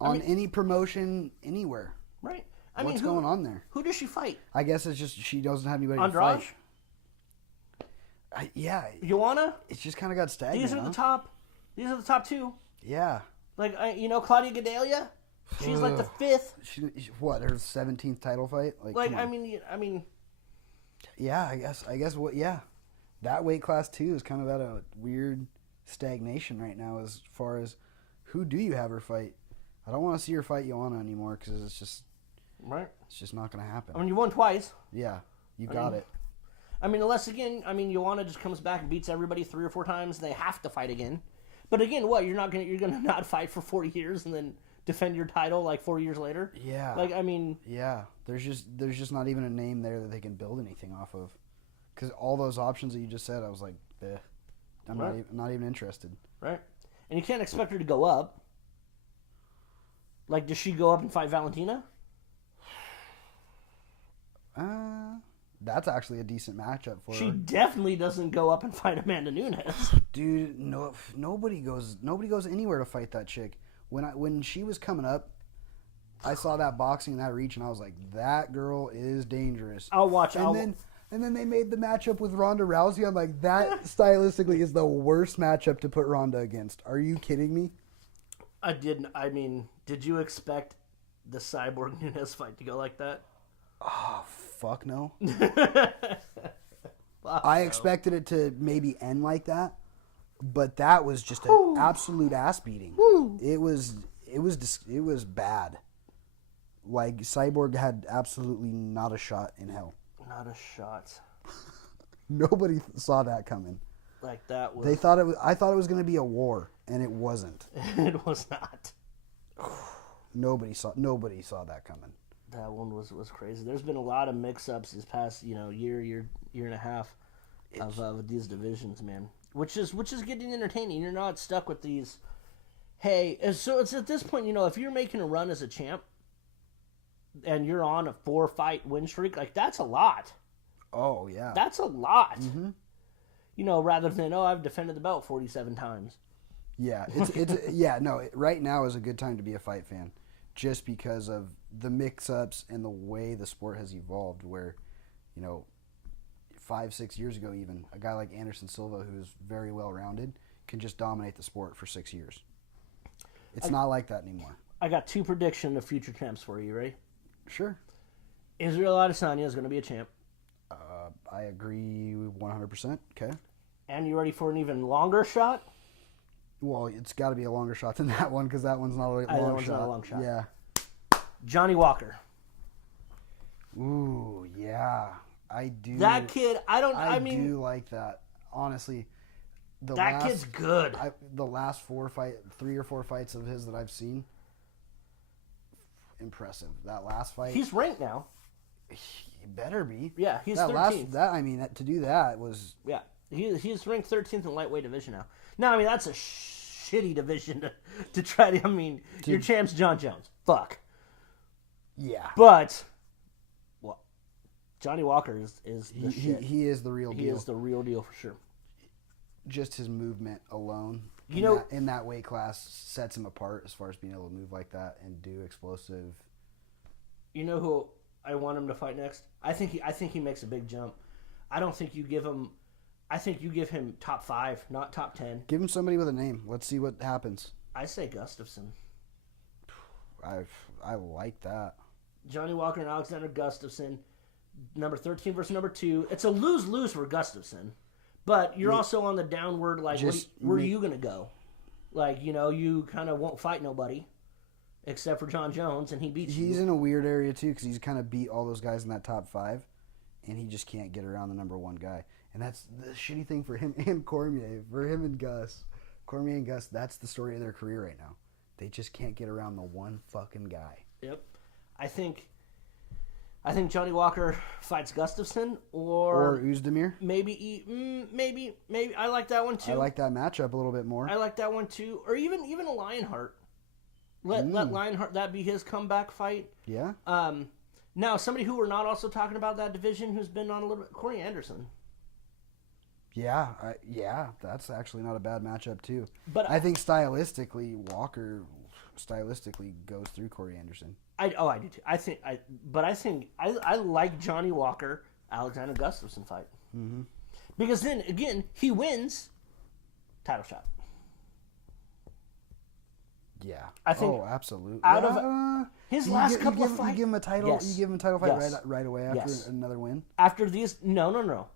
on any promotion anywhere. Right. What's going on there? Who does she fight? I guess it's just she doesn't have anybody Andrade? to fight. Yeah. Joanna? It's just kind of got stagnant. These are the top two. Yeah. Like, Claudia Gadelha? She's like the fifth. Her 17th title fight? I mean. Yeah, I guess what? Yeah, that weight class too is kind of at a weird stagnation right now as far as who do you have her fight. I don't want to see her fight Joanna anymore because it's just It's just not going to happen. I mean, you won twice. Yeah, you got it. I mean, unless again, Joanna just comes back and beats everybody 3 or 4 times, and they have to fight again. But again, what you're gonna not fight for 40 years and then defend your title like 4 years later? Yeah. Yeah. There's just not even a name there that they can build anything off of. Because all those options that you just said, I was like, I'm not even interested. Right. And you can't expect her to go up. Like, does she go up and fight Valentina? That's actually a decent matchup for her. She definitely doesn't go up and fight Amanda Nunes. Dude, nobody goes anywhere to fight that chick. When she was coming up, I saw that boxing and that reach, and I was like, that girl is dangerous. I'll watch. And then they made the matchup with Ronda Rousey. I'm like, that stylistically is the worst matchup to put Ronda against. Are you kidding me? I didn't. I mean, did you expect the Cyborg Nunes fight to go like that? Oh, fuck no. I expected it to maybe end like that, but that was just an absolute ass beating. It was bad. Like, Cyborg had absolutely not a shot in hell. Not a shot. Nobody saw that coming. Like, that was... I thought it was going to be a war, and it wasn't. It was not. Nobody saw that coming. That one was crazy. There's been a lot of mix-ups this past year and a half of these divisions, man. Which is getting entertaining. You're not stuck with these. Hey, so it's at this point, if you're making a run as a champ, and you're on a 4-fight win streak, like that's a lot. Oh yeah, that's a lot. Rather than I've defended the belt 47 times. Yeah, it's right now is a good time to be a fight fan, just because of the mix-ups and the way the sport has evolved. Where, 5-6 years ago, even a guy like Anderson Silva, who's very well-rounded, can just dominate the sport for 6 years. It's not like that anymore. I got 2 predictions of future champs for you. Ready? Sure. Israel Adesanya is going to be a champ. I agree 100%. Okay. And you ready for an even longer shot? Well, it's got to be a longer shot than that one, because that one's not a long shot. That one's not a long shot. Yeah. Johnny Walker. Ooh, yeah. I do. That kid, I do like that. Honestly, kid's good. The last 3 or 4 fights of his that I've seen, impressive. That last fight. He's ranked now. He better be. Yeah, he's 13th. To do that was. Yeah, he's ranked 13th in the lightweight division now. No, that's a shitty division to try to. Your champ's John Jones. Fuck. Yeah. But. Johnny Walker is the shit. He is the real deal. He is the real deal for sure. Just his movement alone, in that weight class, sets him apart as far as being able to move like that and do explosive. You know who I want him to fight next? I think he makes a big jump. I don't think you give him. I think you give him top 5, not top 10. Give him somebody with a name. Let's see what happens. I say Gustafsson. I like that. Johnny Walker and Alexander Gustafsson. Number 13 versus number 2. It's a lose-lose for Gustafsson. But you're also on the downward, where are you going to go? You kind of won't fight nobody except for John Jones, and he beats you. He's in a weird area, too, because he's kind of beat all those guys in that top 5, and he just can't get around the number 1 guy. And that's the shitty thing for him and Cormier, for him and Gus. Cormier and Gus, that's the story of their career right now. They just can't get around the one fucking guy. Yep. I think Johnny Walker fights Gustafsson or Özdemir. Maybe. I like that one too. I like that matchup a little bit more. I like that one too. Or even a Lionheart. Let Lionheart that be his comeback fight. Yeah. Now somebody who we're not also talking about that division who's been on a little bit, Corey Anderson. Yeah, that's actually not a bad matchup too. But I think stylistically, Walker goes through Corey Anderson. I do too. I think I like Johnny Walker Alexander Gustafsson fight. Mm-hmm. Because then again he wins title shot. Yeah, I think. Oh, absolutely. Out of his last couple of fights, you give him a title. Yes. You give him a title fight Yes. right away after Yes. another win. After these, no.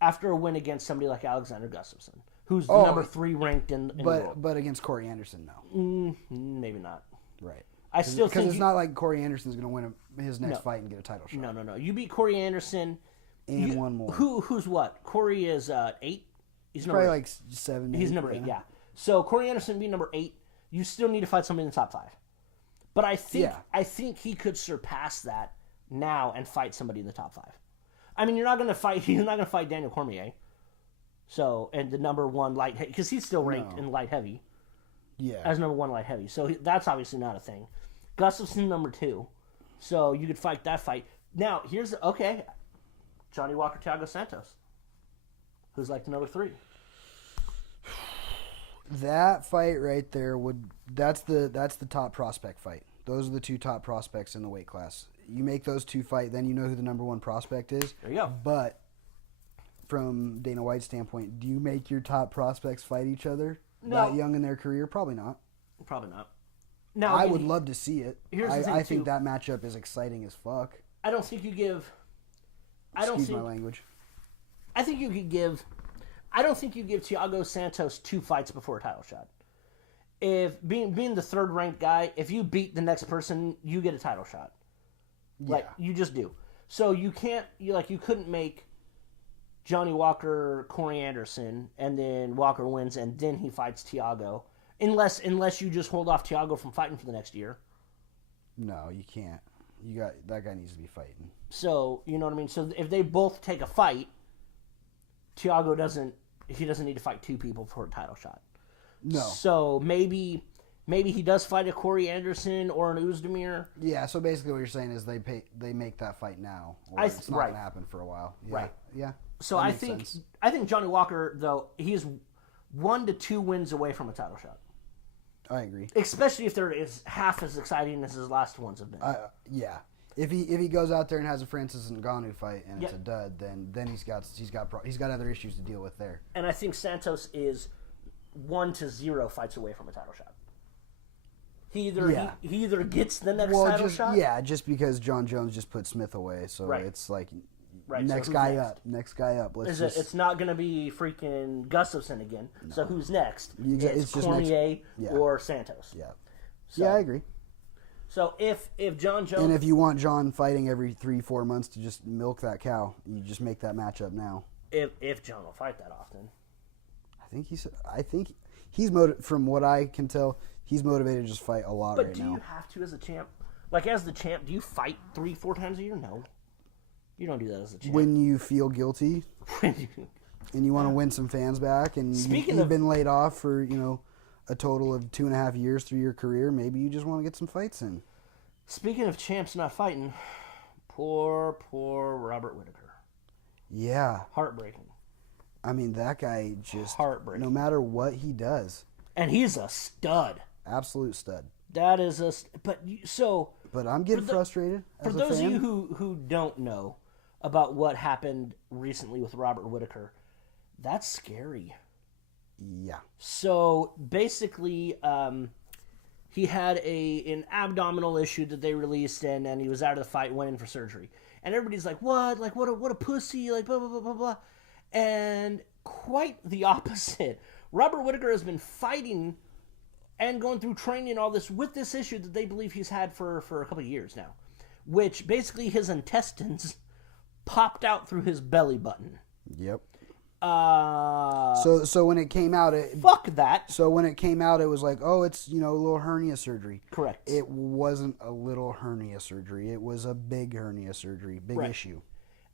After a win against somebody like Alexander Gustafsson, who's the number 3 ranked in the world. But against Corey Anderson, no. Maybe not. Right. I still think because it's not like Corey Anderson's going to win his next fight and get a title shot. No. You beat Corey Anderson and one more. Who's what? Corey is 8. He's probably like 7. He's number 8. Yeah. So Corey Anderson being number 8. You still need to fight somebody in the top 5. But I think he could surpass that now and fight somebody in the top 5. You're not going to fight. He's not going to fight Daniel Cormier. So and the number 1 light because he's still ranked in light heavy. Yeah. As number 1 light heavy. So that's obviously not a thing. Gustafsson number 2. So you could fight that fight. Now here's Johnny Walker, Thiago Santos, who's like the number 3. That fight right there that's the top prospect fight. Those are the 2 top prospects in the weight class. You make those 2 fight, then you know who the number 1 prospect is. There you go. But from Dana White's standpoint, do you make your top prospects fight each other that young in their career? Probably not. Probably not. Now I would love to see it. Here's the thing I think that matchup is exciting as fuck. I don't think you give. Excuse my language. I think you could give. I don't think you give Thiago Santos 2 fights before a title shot. If being the 3rd ranked guy, if you beat the next person, you get a title shot. Yeah. You just do. So you can't. You couldn't make Johnny Walker, Corey Anderson, and then Walker wins, and then he fights Thiago. Unless you just hold off Thiago from fighting for the next year. No, you can't. That guy needs to be fighting. So, you know what I mean? So if they both take a fight, Thiago doesn't need to fight 2 people for a title shot. No. So maybe he does fight a Corey Anderson or an Oezdemir. Yeah, so basically what you're saying is they make that fight now. Or it's not going to happen for a while. Yeah. Right. Yeah. So I think Johnny Walker, though, he's 1 to 2 wins away from a title shot. I agree. Especially if they're half as exciting as his last ones have been. Yeah. If he goes out there and has a Francis Ngannou fight and it's a dud, then he's got other issues to deal with there. And I think Santos is 1 to 0 fights away from a title shot. He either gets the next title shot. Yeah, just because John Jones just put Smith away, so it's like next guy up. It's not going to be freaking Gustafsson again. No. So who's next? It's Cormier or Santos. Yeah. So, yeah, I agree. So if John Jones... And if you want John fighting every 3-4 months to just milk that cow, you just make that matchup now. If John will fight that often. I think he's from what I can tell, he's motivated to just fight a lot right now. But do you have to as a champ? Like as the champ, do you fight 3-4 times a year? No. You don't do that as a champ. When you feel guilty and you want to win some fans back and you've been laid off for, a total of 2.5 years through your career, maybe you just want to get some fights in. Speaking of champs not fighting, poor Robert Whittaker. Yeah. Heartbreaking. I mean, that guy just... Heartbreaking. No matter what he does. And he's a stud. Absolute stud. That is a... But I'm getting frustrated as a fan. For those of you who don't know about what happened recently with Robert Whittaker, that's scary. Yeah. So basically, he had an abdominal issue that they released, and he was out of the fight, went in for surgery. And everybody's like, what? Like, what a pussy, like, blah, blah, blah, blah, blah. And quite the opposite. Robert Whittaker has been fighting and going through training and all this with this issue that they believe he's had for a couple of years now, which basically his intestines popped out through his belly button. Yep. So when it came out, fuck that. So when it came out, it was like, oh, it's a little hernia surgery. Correct. It wasn't a little hernia surgery. It was a big hernia surgery, big issue.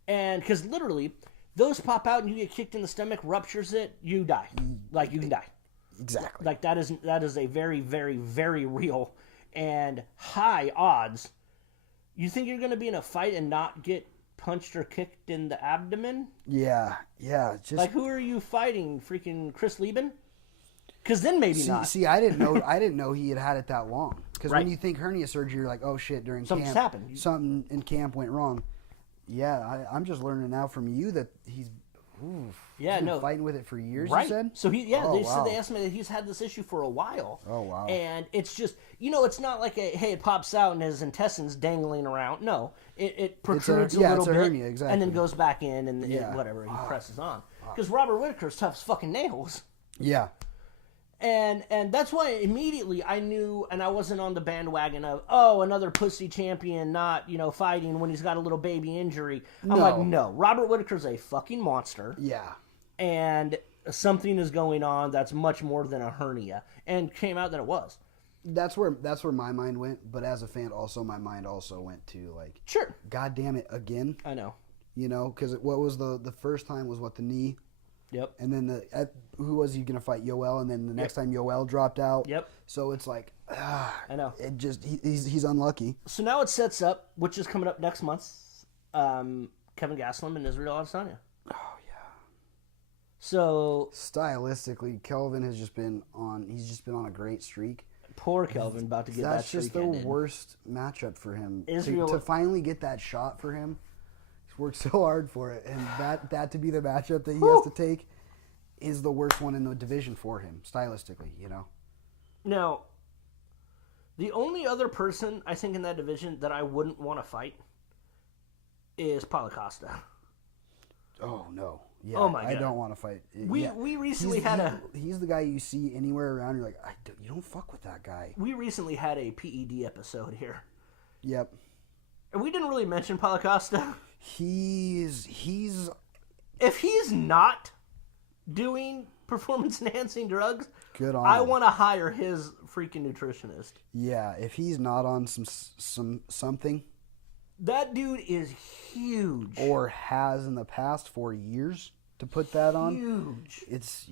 And because literally, those pop out and you get kicked in the stomach, ruptures it, you die. Like you can die. Exactly. Like that is a very, very, very real and high odds. You think you're going to be in a fight and not get punched or kicked in the abdomen? Yeah. Just like, who are you fighting? Freaking Chris Lieben? Because then maybe not. See, I didn't know he had it that long. Because when you think hernia surgery, you're like, oh shit, something's happened. Something in camp went wrong. Yeah, I'm just learning now from you that he's been fighting with it for years. Right. You said? So said they estimated he's had this issue for a while. Oh wow. And it's just it's not like it pops out and his intestines dangling around. No, it protrudes a little bit, hernia, exactly. and then goes back in and whatever he presses on. Because Robert Whittaker's tough as fucking nails. Yeah. And that's why immediately I knew, and I wasn't on the bandwagon of, another pussy champion not, fighting when he's got a little baby injury. I'm like, no, Robert Whittaker's a fucking monster. Yeah. And something is going on that's much more than a hernia. And came out that it was. That's where my mind went, but as a fan also, my mind also went to like, sure, God damn it, again. I know. Because what was the first time was the knee. Yep. And then who was he going to fight? Yoel, and then the next time Yoel dropped out. Yep. So it's like, I know. It just he's unlucky. So now it sets up, which is coming up next month, Kevin Gastelum and Israel Adesanya. Oh yeah. So stylistically, Kelvin has just been on. He's just been on a great streak. Poor Kelvin, about to get that streak. That's just the worst matchup for him. Israel to finally get that shot for him. Worked so hard for it, and that to be the matchup that he has to take is the worst one in the division for him, stylistically, Now, the only other person I think in that division that I wouldn't want to fight is Paulo Costa. Oh, no. Yeah, oh, my God. I don't want to fight. We recently He's the guy you see anywhere around, you're like, you don't fuck with that guy. We recently had a PED episode here. Yep. And we didn't really mention Paulo Costa. He's if he's not doing performance-enhancing drugs, good on I him. want to hire his freaking nutritionist. Yeah, if he's not on something, that dude is huge, or has in the past for years to put that on. Huge. It's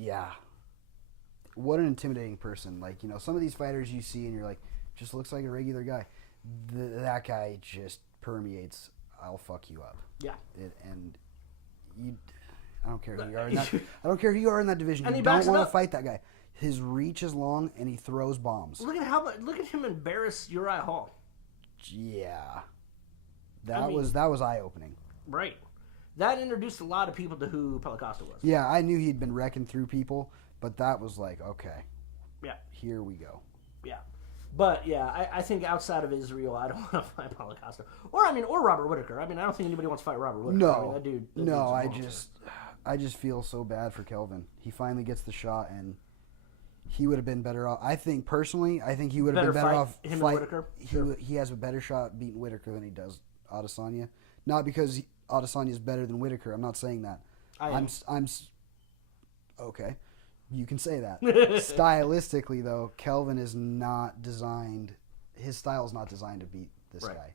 what an intimidating person. Like, some of these fighters you see and you're like, just looks like a regular guy. That guy just permeates. I'll fuck you up. Yeah. I don't care who you are. I don't care who you are in that division. And you don't want to fight that guy. His reach is long, and he throws bombs. Look at him embarrass Uriah Hall. Yeah, that was eye opening. Right. That introduced a lot of people to who Paulo Costa was. Yeah, I knew he'd been wrecking through people, but that was like, okay. Yeah. Here we go. Yeah. But, yeah, I think outside of Israel, I don't want to fight Paulo Costa. Or Robert Whittaker. I don't think anybody wants to fight Robert Whittaker. No. That dude. I just feel so bad for Kelvin. He finally gets the shot, and he would have been better off. I think, personally, he would have been better off. Him and Whittaker? He has a better shot beating Whittaker than he does Adesanya. Not because Adesanya is better than Whittaker. I'm not saying that. I'm okay. You can say that. Stylistically, though, Kelvin is not designed. His style is not designed to beat this guy.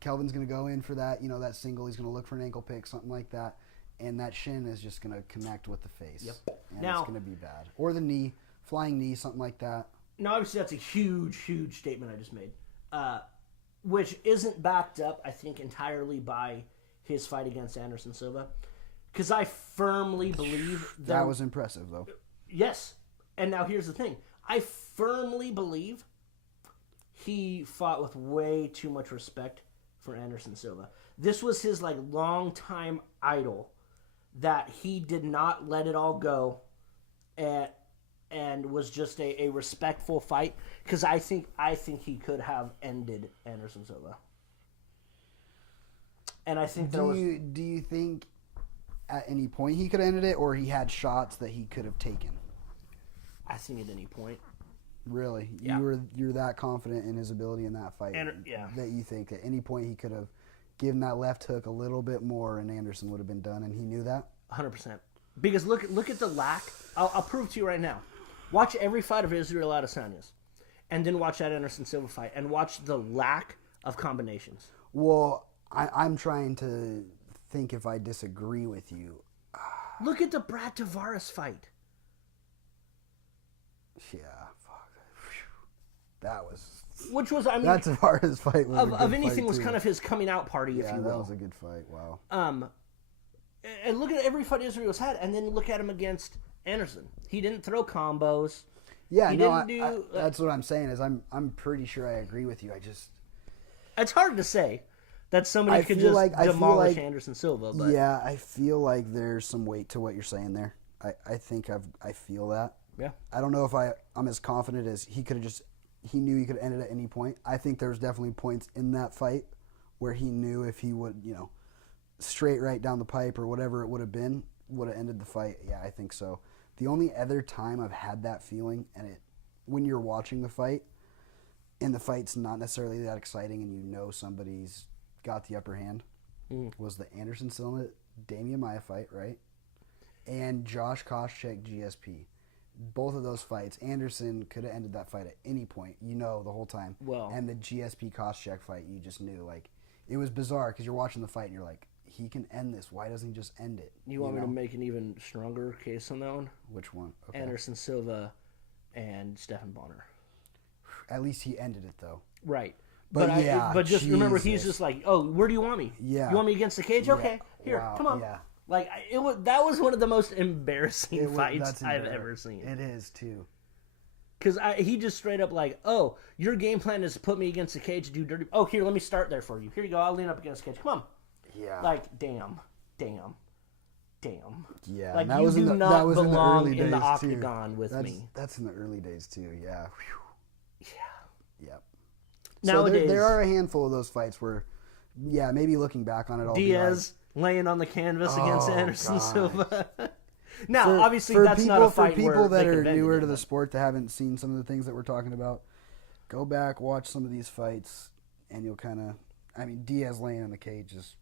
Kelvin's going to go in for that, that single. He's going to look for an ankle pick, something like that, and that shin is just going to connect with the face. Yep. And it's going to be bad. Or the knee, flying knee, something like that. Now, obviously, that's a huge, huge statement I just made, which isn't backed up, I think, entirely by his fight against Anderson Silva, because I firmly believe that was impressive, though. Yes. And now here's the thing. I firmly believe he fought with way too much respect for Anderson Silva. This was his longtime idol that he did not let it all go and was just a respectful fight, because I think he could have ended Anderson Silva. And I think do you think at any point he could have ended it, or he had shots that he could have taken? I think at any point. Really? Yeah. You're that confident in his ability in that fight that you think at any point he could have given that left hook a little bit more and Anderson would have been done, and he knew that? 100%. Because look at the lack. I'll prove to you right now. Watch every fight of Israel Adesanya's, and then watch that Anderson Silva fight, and watch the lack of combinations. Well, I'm trying to think if I disagree with you. Look at the Brad Tavares fight. Yeah, fuck. That was... Which was, that Tavares fight was of anything was kind of his coming out party, if you will. Yeah, that was a good fight. Wow. And look at every fight Israel's had, and then look at him against Anderson. He didn't throw combos. Yeah, that's what I'm saying. Is I'm pretty sure I agree with you. It's hard to say that somebody could just demolish Anderson Silva. But yeah, I feel like there's some weight to what you're saying there. I think I feel that. Yeah. I don't know if I'm as confident as he could have he knew he could end it at any point. I think there was definitely points in that fight where he knew if he would, straight right down the pipe or whatever it would have been, would have ended the fight. Yeah, I think so. The only other time I've had that feeling, and when you're watching the fight, and the fight's not necessarily that exciting and somebody's got the upper hand, was the Anderson Silva Damian Maia fight, right? And Josh Koscheck GSP. Both of those fights, Anderson could have ended that fight at any point, the whole time. Well, and the GSP Koscheck fight, you just knew, it was bizarre because you're watching the fight and you're like, he can end this. Why doesn't he just end it? You want me to make an even stronger case on that one? Which one? Okay. Anderson Silva and Stephan Bonner. At least he ended it, though. Right. But but just remember, he's just like, oh, where do you want me? Yeah. You want me against the cage? Okay, here, come on. Yeah. That was one of the most embarrassing fights I've ever seen. It is too. Because he just straight up oh, your game plan is to put me against the cage, do dirty. Oh, here, let me start there for you. Here you go. I'll lean up against the cage. Come on. Yeah. Damn. Yeah. That you do not belong in the octagon with me. That's in the early days too. Yeah. Yeah. Yep. Nowadays, so there are a handful of those fights where, maybe looking back on it, Diaz laying on the canvas against Anderson Silva. Now, obviously, that's not a fight for people where that are newer to the sport that haven't seen some of the things that we're talking about. Go back, watch some of these fights, and you'll kind of. Diaz laying in the cage is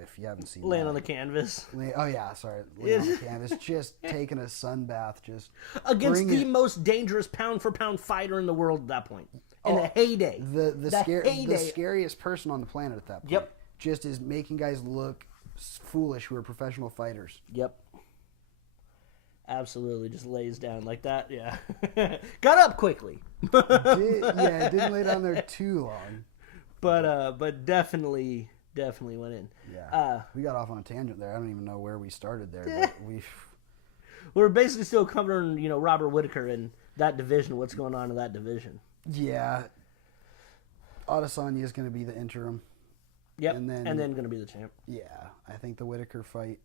if you haven't seen laying on the canvas. Laying on the canvas, just taking a sun bath, just against the most dangerous pound for pound fighter in the world at that point. In the heyday. The scariest person on the planet at that point. Yep. Just is making guys look foolish who are professional fighters. Yep. Absolutely, just lays down like that. Yeah. Got up quickly. Didn't lay down there too long. But definitely went in. Yeah. We got off on a tangent there. I don't even know where we started there, but we're basically still covering, Robert Whittaker and that division, what's going on in that division. Yeah. Adesanya is going to be the interim. Yep. And then going to be the champ. Yeah. I think the Whittaker fight.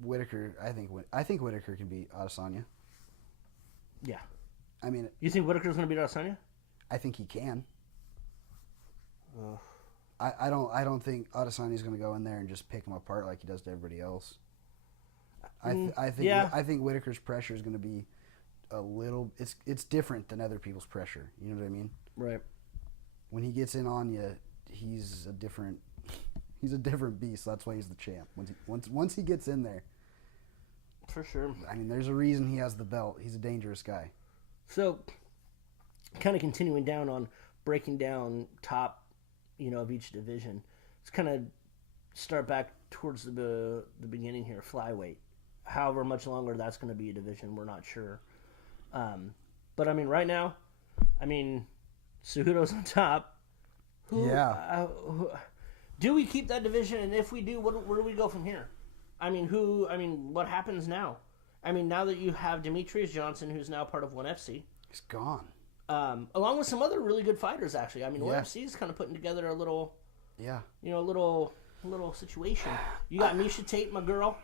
I think Whittaker can beat Adesanya. Yeah. I mean, you think Whittaker's going to beat Adesanya? I think he can. I don't think Adesanya's going to go in there and just pick him apart like he does to everybody else. I think Whittaker's pressure is going to be a little. It's different than other people's pressure. You know what I mean? Right. When he gets in on you, he's a different beast. That's why he's the champ. Once he gets in there, for sure. I mean, there's a reason he has the belt. He's a dangerous guy. So, kind of continuing down on breaking down top, of each division. Let's kind of start back towards the beginning here. Flyweight. However much longer that's going to be a division, we're not sure. But I mean, right now, Cejudo's on top. Do we keep that division? And if we do, where do we go from here? What happens now? Now that you have Demetrius Johnson, who's now part of ONE FC. He's gone. Along with some other really good fighters, actually. ONE FC is kind of putting together a little, little situation. You got Misha Tate, my girl.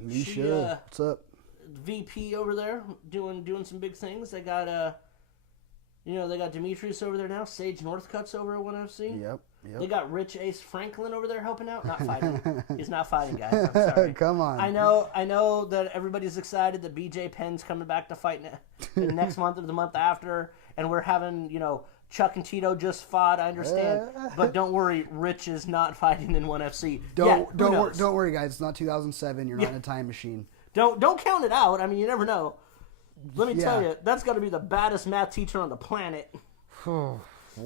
Misha, what's up? VP over there doing some big things. They got they got Demetrius over there now. Sage Northcutt's over at ONE FC. Yep. They got Rich Ace Franklin over there helping out. Not fighting. He's not fighting, guys. I'm sorry. Come on. I know that everybody's excited that BJ Penn's coming back to fight next month or the month after, and we're having Chuck and Tito just fought. I understand, but don't worry, Rich is not fighting in ONE FC. Don't worry, guys. It's not 2007. You're not in a time machine. Don't count it out. You never know. Let me tell you, that's got to be the baddest math teacher on the planet. Wow.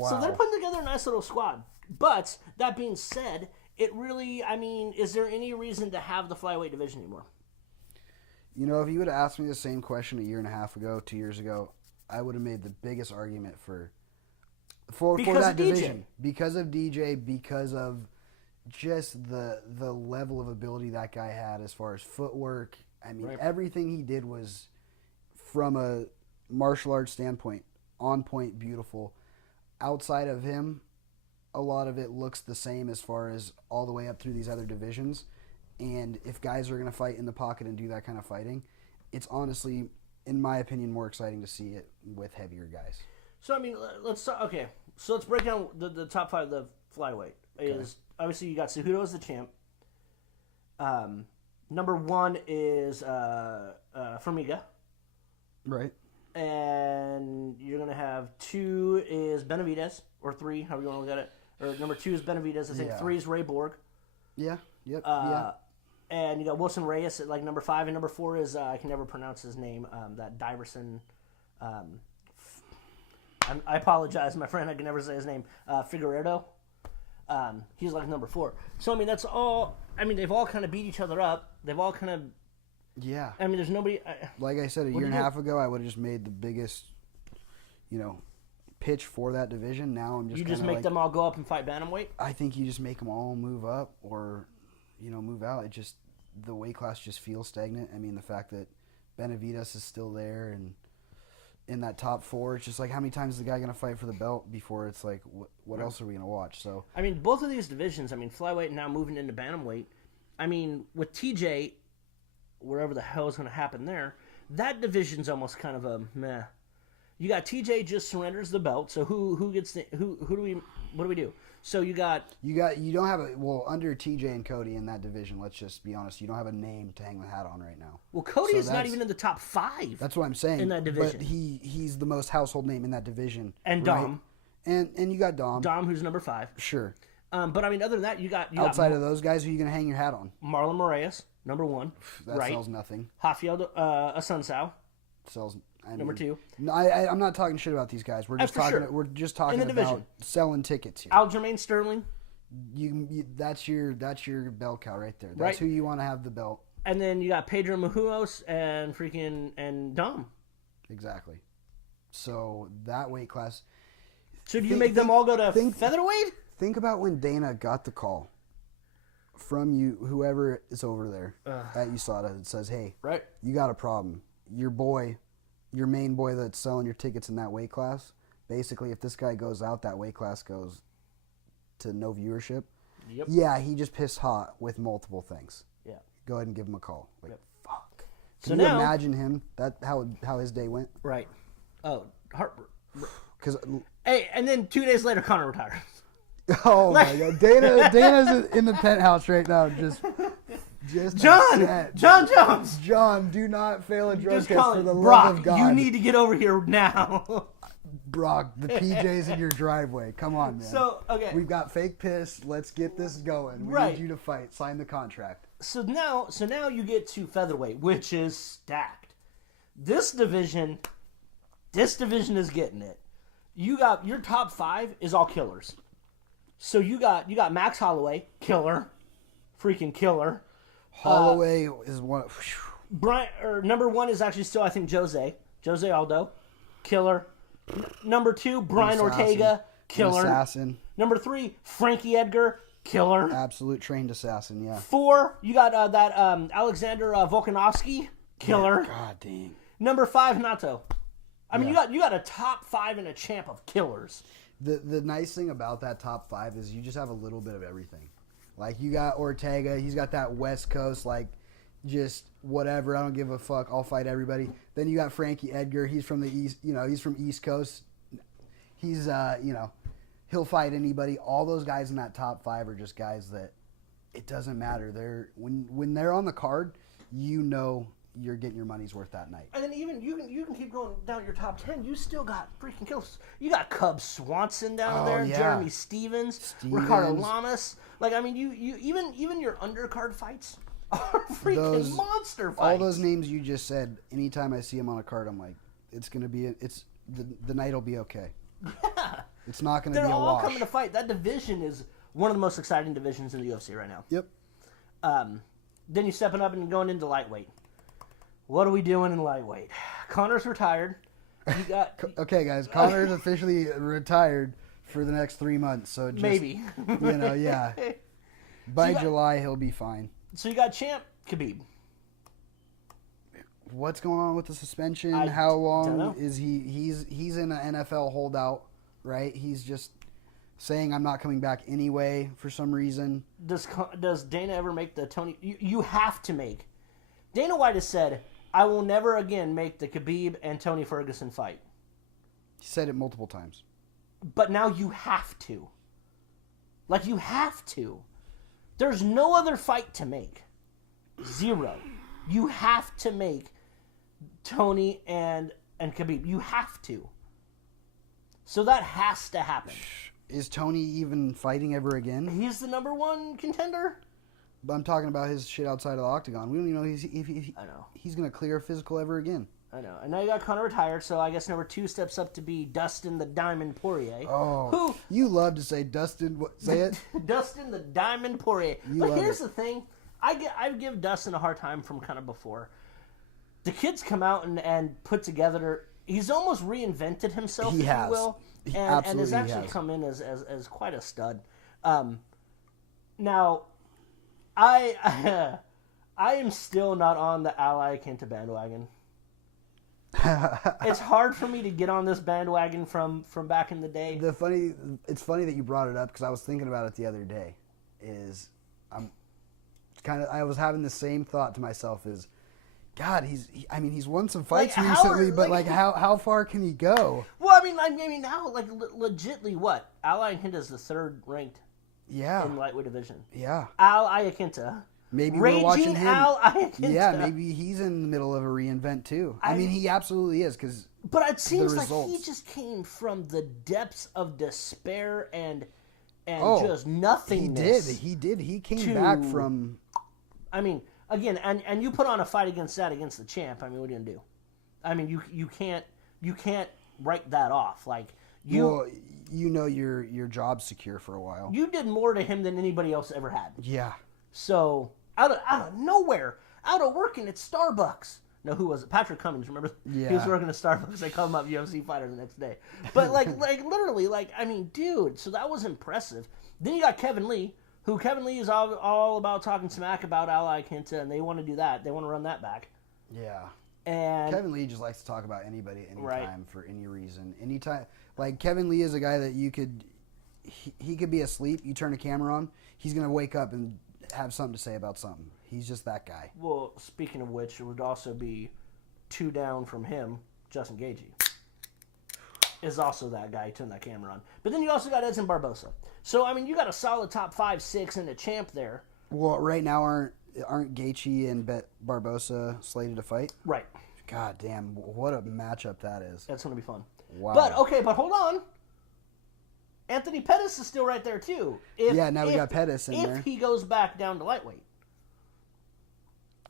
So they're putting together a nice little squad. But that being said, it really, is there any reason to have the flyweight division anymore? If you would have asked me the same question a year and a half ago, 2 years ago, I would have made the biggest argument for that division. Because of DJ, because of just the level of ability that guy had as far as footwork. Everything he did was, from a martial arts standpoint, on point, beautiful. Outside of him, a lot of it looks the same as far as all the way up through these other divisions. And if guys are going to fight in the pocket and do that kind of fighting, it's honestly, in my opinion, more exciting to see it with heavier guys. So, let's talk. Okay, so let's break down the top five of the flyweight. Is obviously you got Cejudo as the champ. Number one is Formiga. Right. And you're going to have 2 is Benavidez, or 3, however you want to look at it. Or number 2 is Benavidez. I think 3 is Ray Borg. Yeah. Yep. And you got Wilson Reyes at number 5, and number 4 is I can never pronounce his name. That Diverson. I apologize, my friend. I can never say his name. Figueredo. He's number 4. So that's all. They've all kind of beat each other up. They've all kind of. Yeah. There's nobody. Like I said, a year and a half ago, I would have just made the biggest, pitch for that division. Now I'm just. You just make them all go up and fight bantamweight? I think you just make them all move up or, move out. It just, the weight class just feels stagnant. The fact that Benavidez is still there and in that top 4, it's just how many times is the guy going to fight for the belt before it's what else are we going to watch? So. Both of these divisions, flyweight now moving into bantamweight. With TJ. Wherever the hell is going to happen there, that division's almost kind of a meh. You got TJ just surrenders the belt, so who gets the what do we do? So you don't have under TJ and Cody in that division. Let's just be honest, you don't have a name to hang the hat on right now. Well, Cody is not even in the top 5. That's what I'm saying in that division. But he's the most household name in that division. And Dom, and you got Dom, who's number 5. Sure. But I mean, other than that, you got outside of those guys, who are you gonna hang your hat on? Marlon Moraes, number 1. That sells nothing. Rafael Assunção sells. Number 2. No, I'm not talking shit about these guys. We're just talking. Sure. We're just talking about division. Selling tickets here. Aljamain Sterling. That's your bell cow right there. That's who you want to have the belt. And then you got Pedro Mahuos and Dom. Exactly. So that weight class. So do you make them all go to featherweight? Think about when Dana got the call from you, whoever is over there at USADA, that says, "Hey, you got a problem. Your main boy that's selling your tickets in that weight class. Basically, if this guy goes out, that weight class goes to no viewership. Yep. Yeah, he just pissed hot with multiple things. Yeah. Go ahead and give him a call. Like, fuck. Can you imagine him? How his day went? Right. Oh, Because hey, and then 2 days later, Conor retires. Oh my God, Dana's in the penthouse right now, just John Jones. John, do not fail a drug test for the Brock, love of God. you need to get over here now. Brock, the PJ's in your driveway. Come on, man. So, okay. We've got fake piss. Let's get this going. We need you to fight. Sign the contract. So now you get to featherweight, which is stacked. This division is getting it. You got your top 5 is all killers. So you got Max Holloway, killer, freaking killer. Holloway is one. Number 1 is actually still, I think, Jose Aldo, killer. Number 2, Brian Ortega, killer. Assassin. Number 3, Frankie Edgar, killer. Absolute trained assassin, yeah. 4, you got that Alexander Volkanovski, killer. Yeah, God dang. Number 5, Nato. I mean, you got a top 5 and a champ of killers. The nice thing about that top 5 is you just have a little bit of everything. Like, you got Ortega, he's got that West Coast, like, just whatever, I don't give a fuck, I'll fight everybody. Then you got Frankie Edgar, he's from the East, he's from East Coast. He's, he'll fight anybody. All those guys in that top 5 are just guys that it doesn't matter. When they're on the card, you're getting your money's worth that night. And then even you can keep going down your top 10. You still got freaking kills. You got Cub Swanson down there, yeah. Jeremy Stevens, Ricardo Lamas. Like, I mean, you even your undercard fights are freaking monster fights. All those names you just said. Anytime I see them on a card, I'm like, it's gonna be the night will be okay. Yeah. It's not gonna be a wash. They're all coming to fight. That division is one of the most exciting divisions in the UFC right now. Yep. Then you stepping up and going into lightweight. What are we doing in lightweight? Conor's retired. You got okay, guys. Conor's officially retired for the next 3 months. So just, maybe yeah. By July, he'll be fine. So you got champ Khabib. What's going on with the suspension? I How don't long know. is he? He's in an NFL holdout, right? He's just saying I'm not coming back anyway for some reason. Does Dana ever make the Tony? You have to make. Dana White has said, I will never again make the Khabib and Tony Ferguson fight. He said it multiple times. But now you have to. Like, you have to. There's no other fight to make. Zero. You have to make Tony and Khabib. You have to. So that has to happen. Is Tony even fighting ever again? He's the number 1 contender. But I'm talking about his shit outside of the octagon. We don't even know if I know. he's going to clear a physical ever again. I know. And now you got Conor retired, so I guess number 2 steps up to be Dustin the Diamond Poirier. Oh, you love to say Dustin. Say it. Dustin the Diamond Poirier. But here's the thing. I give Dustin a hard time from kind of before. The kid's come out and put together. He's almost reinvented himself, if you will. And has actually come in as quite a stud. Now, I am still not on the Ally Kenta bandwagon. It's hard for me to get on this bandwagon from back in the day. It's funny that you brought it up because I was thinking about it the other day. I was having the same thought to myself is, God, he's won some fights recently, but how far can he go? Well, I mean now, legitly, what? Ally Kenta is the 3rd ranked. Yeah. In lightweight division. Yeah. Al Iaquinta. Maybe Raging we're watching him. Al Iaquinta. Yeah, maybe he's in the middle of a reinvent too. I mean, he absolutely is But it seems like he just came from the depths of despair and and just nothingness. He did. He came back from... I mean, again, and you put on a fight against the champ. I mean, what are you going to do? I mean, you can't write that off. Like, Well, you know your job's secure for a while. You did more to him than anybody else ever had. Yeah. So, out of nowhere, out of working at Starbucks. No, who was it? Patrick Cummins, remember? Yeah. He was working at Starbucks. They called him up UFC fighter the next day. But, like literally, I mean, dude, so that was impressive. Then you got Kevin Lee, who Kevin Lee is all about talking smack about Ally Quinta, and they want to do that. They want to run that back. Yeah. And Kevin Lee just likes to talk about anybody anytime for any reason. Anytime. Like, Kevin Lee is a guy that you could... He could be asleep. You turn a camera on, he's going to wake up and have something to say about something. He's just that guy. Well, speaking of which, it would also be 2 down from him, Justin Gaethje is also that guy. Turn that camera on. But then you also got Edson Barbosa. So, I mean, you got a solid top 5, 6 and a champ there. Well, right now aren't Gaethje and Barbosa slated to fight? Right. God damn, what a matchup that is. That's going to be fun. Wow. But hold on. Anthony Pettis is still right there, too. We got Pettis in there. If he goes back down to lightweight.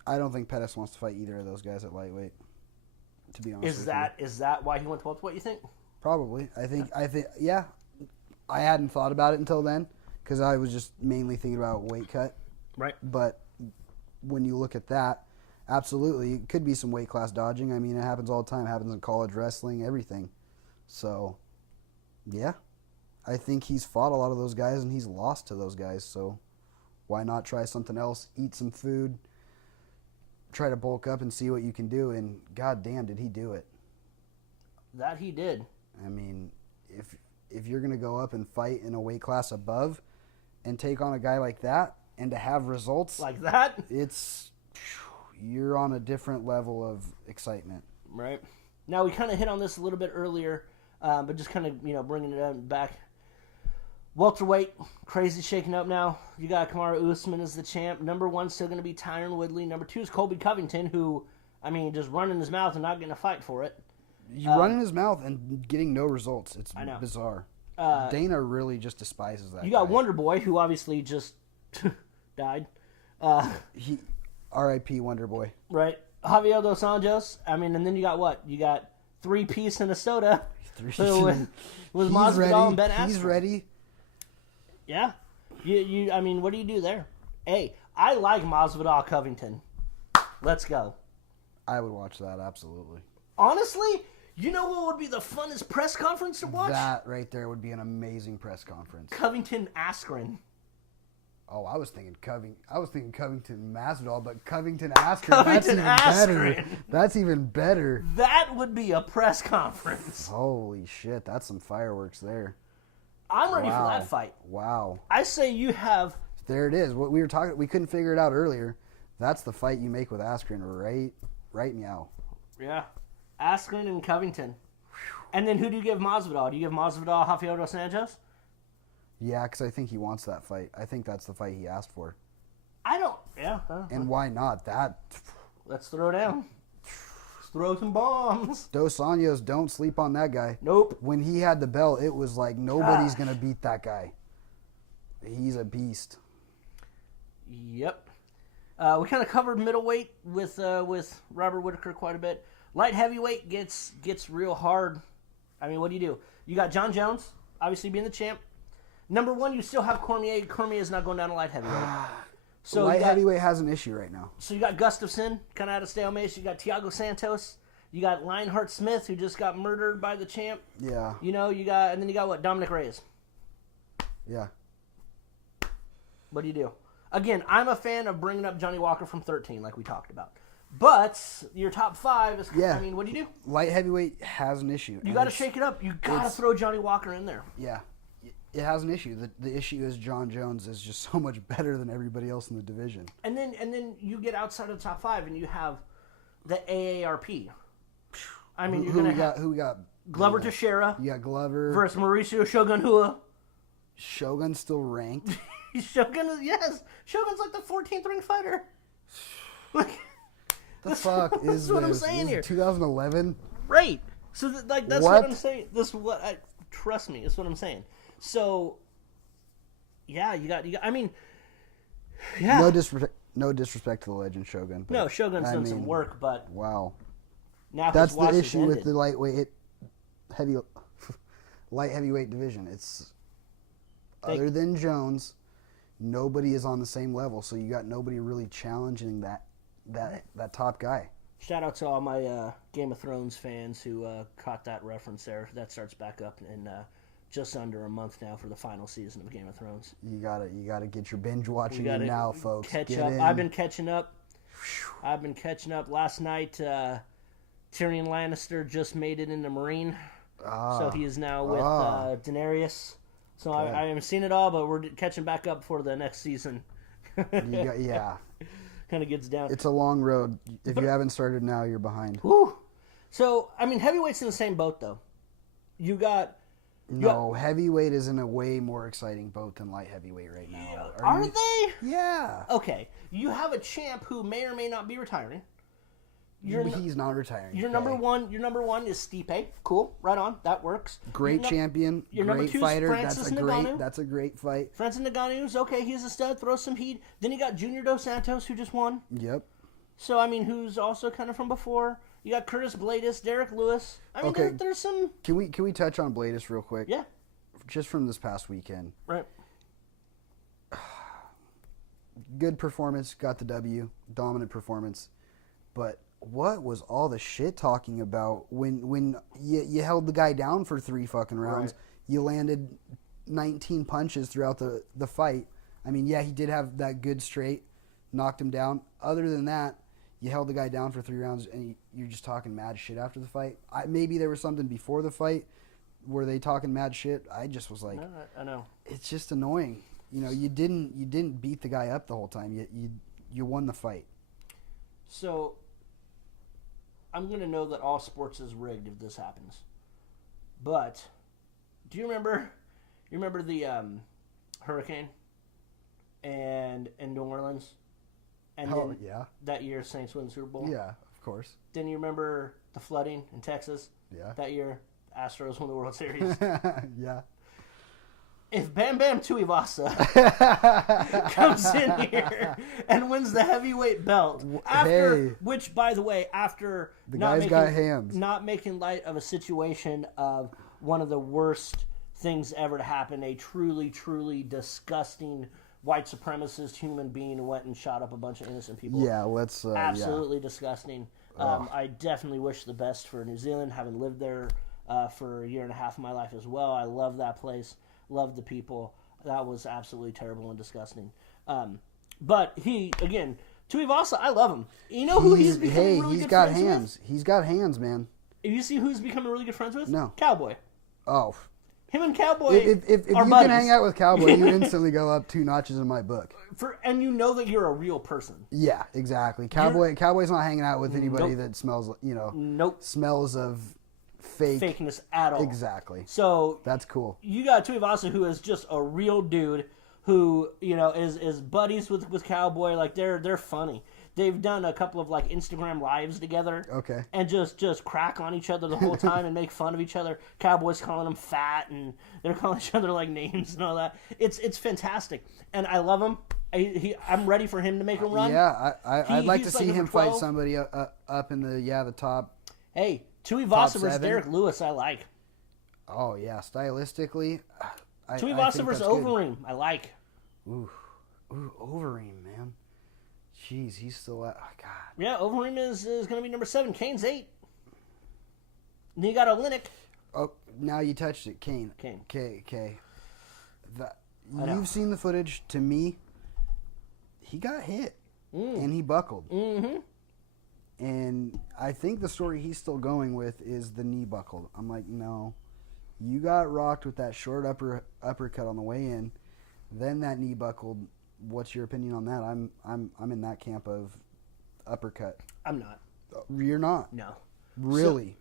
I don't think Pettis wants to fight either of those guys at lightweight, to be honest with you. Is that why he went to welterweight, you think? Probably. I think, yeah. I hadn't thought about it until then, because I was just mainly thinking about weight cut. Right. But when you look at that, absolutely, it could be some weight class dodging. I mean, it happens all the time. It happens in college wrestling, everything. So, yeah. I think he's fought a lot of those guys, and he's lost to those guys. So, why not try something else, eat some food, try to bulk up and see what you can do, and god damn, did he do it. That he did. I mean, if you're going to go up and fight in a weight class above and take on a guy like that and to have results like that, you're on a different level of excitement. Right. Now, we kind of hit on this a little bit earlier, but just kind of, bringing it back. Welterweight, crazy shaking up now. You got Kamaru Usman as the champ. Number 1 still going to be Tyron Woodley. Number 2 is Colby Covington, who, I mean, just running his mouth and not getting a fight for it. Running his mouth and getting no results. It's bizarre. Dana really just despises that. You got Wonder Boy, who obviously just died. R.I.P. Wonder Boy. Right. Javier Dos Anjos. I mean, and then you got what? You got 3-piece and a soda. With Masvidal and Ben Askren. He's ready. Yeah. I mean, what do you do there? Hey, I like Masvidal Covington. Let's go. I would watch that, absolutely. Honestly, you know what would be the funnest press conference to watch? That right there would be an amazing press conference. Covington Askren. Oh, I was thinking Covington Masvidal, but Covington Askren. Covington Askren. That's even better. That would be a press conference. Holy shit, that's some fireworks there. I'm ready for that fight. Wow. I say you have... There it is. What we were talking... We couldn't figure it out earlier. That's the fight you make with Askren right meow. Yeah. Askren and Covington. And then who do you give Masvidal? Do you give Masvidal Rafael dos Anjos? Yeah, because I think he wants that fight. I think that's the fight he asked for. I don't... Yeah. And why not? Let's throw down. Throw some bombs. Dos Anjos, don't sleep on that guy. Nope. When he had the belt, it was like nobody's going to beat that guy. He's a beast. Yep. We kind of covered middleweight with Robert Whittaker quite a bit. Light heavyweight gets real hard. I mean, what do? You got John Jones, obviously being the champ. Number 1, you still have Cormier. Cormier is not going down to light heavyweight. So light heavyweight has an issue right now. So you got Gustafsson, kind of out of stalemate. So you got Thiago Santos. You got Lionheart Smith, who just got murdered by the champ. Yeah. And then you got what? Dominic Reyes. Yeah. What do you do? Again, I'm a fan of bringing up Johnny Walker from 13, like we talked about. But your top 5 is, I mean, what do you do? Light heavyweight has an issue. You got to shake it up. You got to throw Johnny Walker in there. Yeah. It has an issue. The issue is John Jones is just so much better than everybody else in the division. And then you get outside of the top 5 and you have the AARP. I mean, who we got? Glover Teixeira. You got Glover versus Mauricio Shogun Rua. Shogun's still ranked. Shogun's like the 14th ranked fighter. Like, the fuck is this? That's what I'm saying here. 2011. Right. So that's what I'm saying. Trust me. That's what I'm saying. So Yeah, you got. I mean, yeah. No disrespect to the legend Shogun. No, Shogun's done some work, but wow. Now that's the issue with the light heavyweight division. It's other than Jones, nobody is on the same level. So you got nobody really challenging that top guy. Shout out to all my Game of Thrones fans who caught that reference there. That starts back up in just under a month now for the final season of Game of Thrones. You gotta get your binge watching in now, folks. Catch up. I've been catching up. Last night, Tyrion Lannister just made it into Marine, so he is now with Daenerys. So I haven't seen it all, but we're catching back up for the next season. Yeah. Kind of gets down. It's a long road. If you haven't started now, you're behind. Whew. So, I mean, heavyweight's in the same boat, though. Heavyweight is in a way more exciting boat than light heavyweight right now. Are they? Yeah. Okay. You have a champ who may or may not be retiring. He's not retiring. Your number one is Stipe. Cool. Right on. That works. Great champion. Your great fighter. Francis Ngannou. That's a great fight. Francis Ngannou's okay. He's a stud. Throw some heat. Then you got Junior Dos Santos, who just won. Yep. So, I mean, who's also kind of from before. You got Curtis Blaydes, Derek Lewis. I mean, there's some... Can we touch on Blaydes real quick? Yeah. Just from this past weekend. Right. Good performance. Got the W. Dominant performance. But what was all the shit talking about when you held the guy down for 3 fucking rounds? Right. You landed 19 punches throughout the fight. I mean, yeah, he did have that good straight. Knocked him down. Other than that, you held the guy down for 3 rounds, and you're just talking mad shit after the fight. Maybe there was something before the fight. Were they talking mad shit? I just was like, I know. It's just annoying. You know, you didn't beat the guy up the whole time. You won the fight. So, I'm gonna know that all sports is rigged if this happens. But, do you remember? You remember the hurricane, and in New Orleans? And then that year, Saints win the Super Bowl. Yeah, of course. Then you remember the flooding in Texas? Yeah. That year, Astros won the World Series. Yeah. If Bam Bam Tuivasa comes in here and wins the heavyweight belt, which, by the way, after the guy's got hands, not making light of a situation of one of the worst things ever to happen, a truly, truly disgusting white supremacist human being who went and shot up a bunch of innocent people. Yeah, let's... absolutely disgusting. I definitely wish the best for New Zealand, having lived there for a year and a half of my life as well. I love that place. Love the people. That was absolutely terrible and disgusting. But Tuivasa, I love him. You know who he's becoming really good friends with? Hands. He's got hands, man. You see who's becoming really good friends with? No. Cowboy. Oh. Him and Cowboy if you buddies. Can hang out with Cowboy, you instantly go up 2 notches in my book. And you know that you're a real person. Yeah, exactly. Cowboy's not hanging out with anybody that smells, smells of fakeness at all. Exactly. So that's cool. You got Tuivasa, who is just a real dude who, is buddies with Cowboy. Like they're funny. They've done a couple of like Instagram lives together. Okay. And just crack on each other the whole time and make fun of each other. Cowboy's calling them fat and they're calling each other like names and all that. It's fantastic. And I love him. I'm ready for him to make a run. Yeah, I'd like to see him fight somebody up in the top. Hey, Tuivasa versus Derek Lewis, I like. Oh, yeah. Stylistically, Tuivasa versus Overeem, I like. Ooh, Overeem, man. Jeez, he's still at... Oh, God. Yeah, Overeem is going to be number 7. Kane's 8. And then you got Olynyk. Oh, now you touched it. Kane. Okay. You've seen the footage. To me, he got hit. And he buckled. Mm-hmm. And I think the story he's still going with is the knee buckled. I'm like, no. You got rocked with that short uppercut on the way in. Then that knee buckled. What's your opinion on that? I'm in that camp of uppercut. I'm not. You're not? No. Really?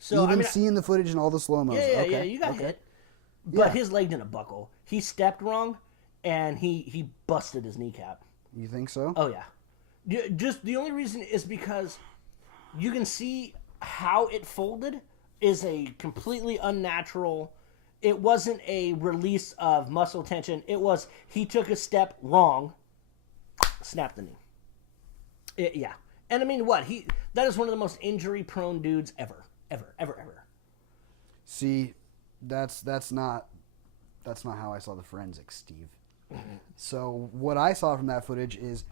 So even seeing the footage and all the slow-mos. Yeah, you got hit. But his leg didn't buckle. He stepped wrong, and he busted his kneecap. You think so? Oh, yeah. Just the only reason is because you can see how it folded is a completely unnatural It wasn't a release of muscle tension. It was he took a step wrong, snapped the knee. Yeah. And I mean, that is one of the most injury-prone dudes ever. See, that's not how I saw the forensics, Steve. So what I saw from that footage is,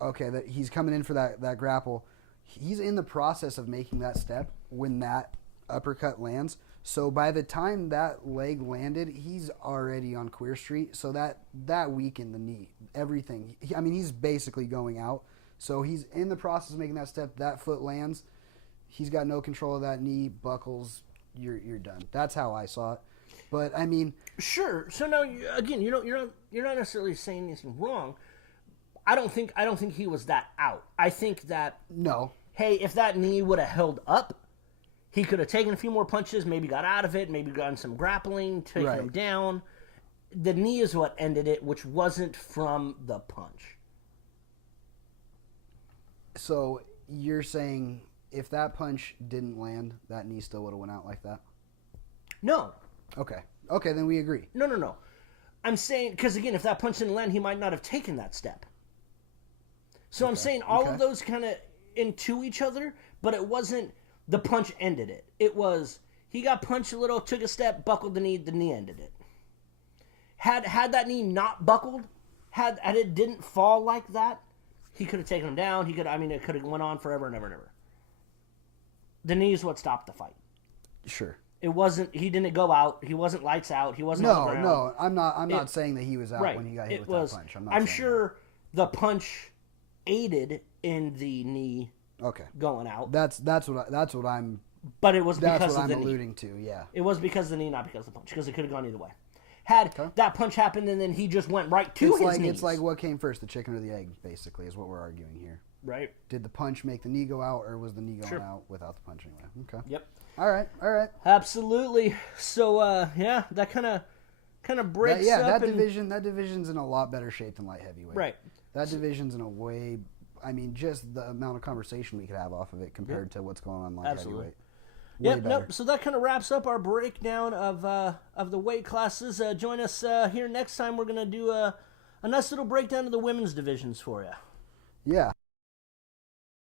okay, that he's coming in for that grapple. He's in the process of making that step when that uppercut lands. So by the time that leg landed, he's already on Queer Street. So that weakened the knee, everything. He's basically going out. So he's in the process of making that step. That foot lands. He's got no control of that knee, buckles. You're done. That's how I saw it. But I mean, sure. So now again, you're not necessarily saying anything wrong. I don't think he was that out. I think that no. Hey, if that knee would have held up, he could have taken a few more punches, maybe got out of it, maybe gotten some grappling, taken him down. The knee is what ended it, which wasn't from the punch. So you're saying if that punch didn't land, that knee still would have went out like that? No. Okay, then we agree. No. I'm saying, because again, if that punch didn't land, he might not have taken that step. So I'm saying all of those kind of into each other, but it wasn't the punch ended it. It was, he got punched a little, took a step, buckled the knee ended it. Had that knee not buckled, had it didn't fall like that, he could have taken him down. It could have went on forever and ever and ever. The knee is what stopped the fight. Sure. It wasn't. He didn't go out. He wasn't lights out. He wasn't on the ground. No. I'm not saying that he was out when he got hit with that punch. I'm sure the punch aided in the knee. Going out. That's what I'm. But it was because of the knee. That's what I'm alluding to. Yeah. It was because of the knee, not because of the punch. Because it could have gone either way. Had that punch happened and then he just went right to his knees. It's like what came first, the chicken or the egg, basically, is what we're arguing here. Right. Did the punch make the knee go out, or was the knee going out without the punch anyway? Okay. Yep. All right. Absolutely. So that kind of breaks up. That division's in a lot better shape than light heavyweight. Right. That division's in a way. Just the amount of conversation we could have off of it compared to what's going on in light heavyweight. Nope. So that kind of wraps up our breakdown of the weight classes. Join us here next time. We're gonna do a nice little breakdown of the women's divisions for you. Yeah.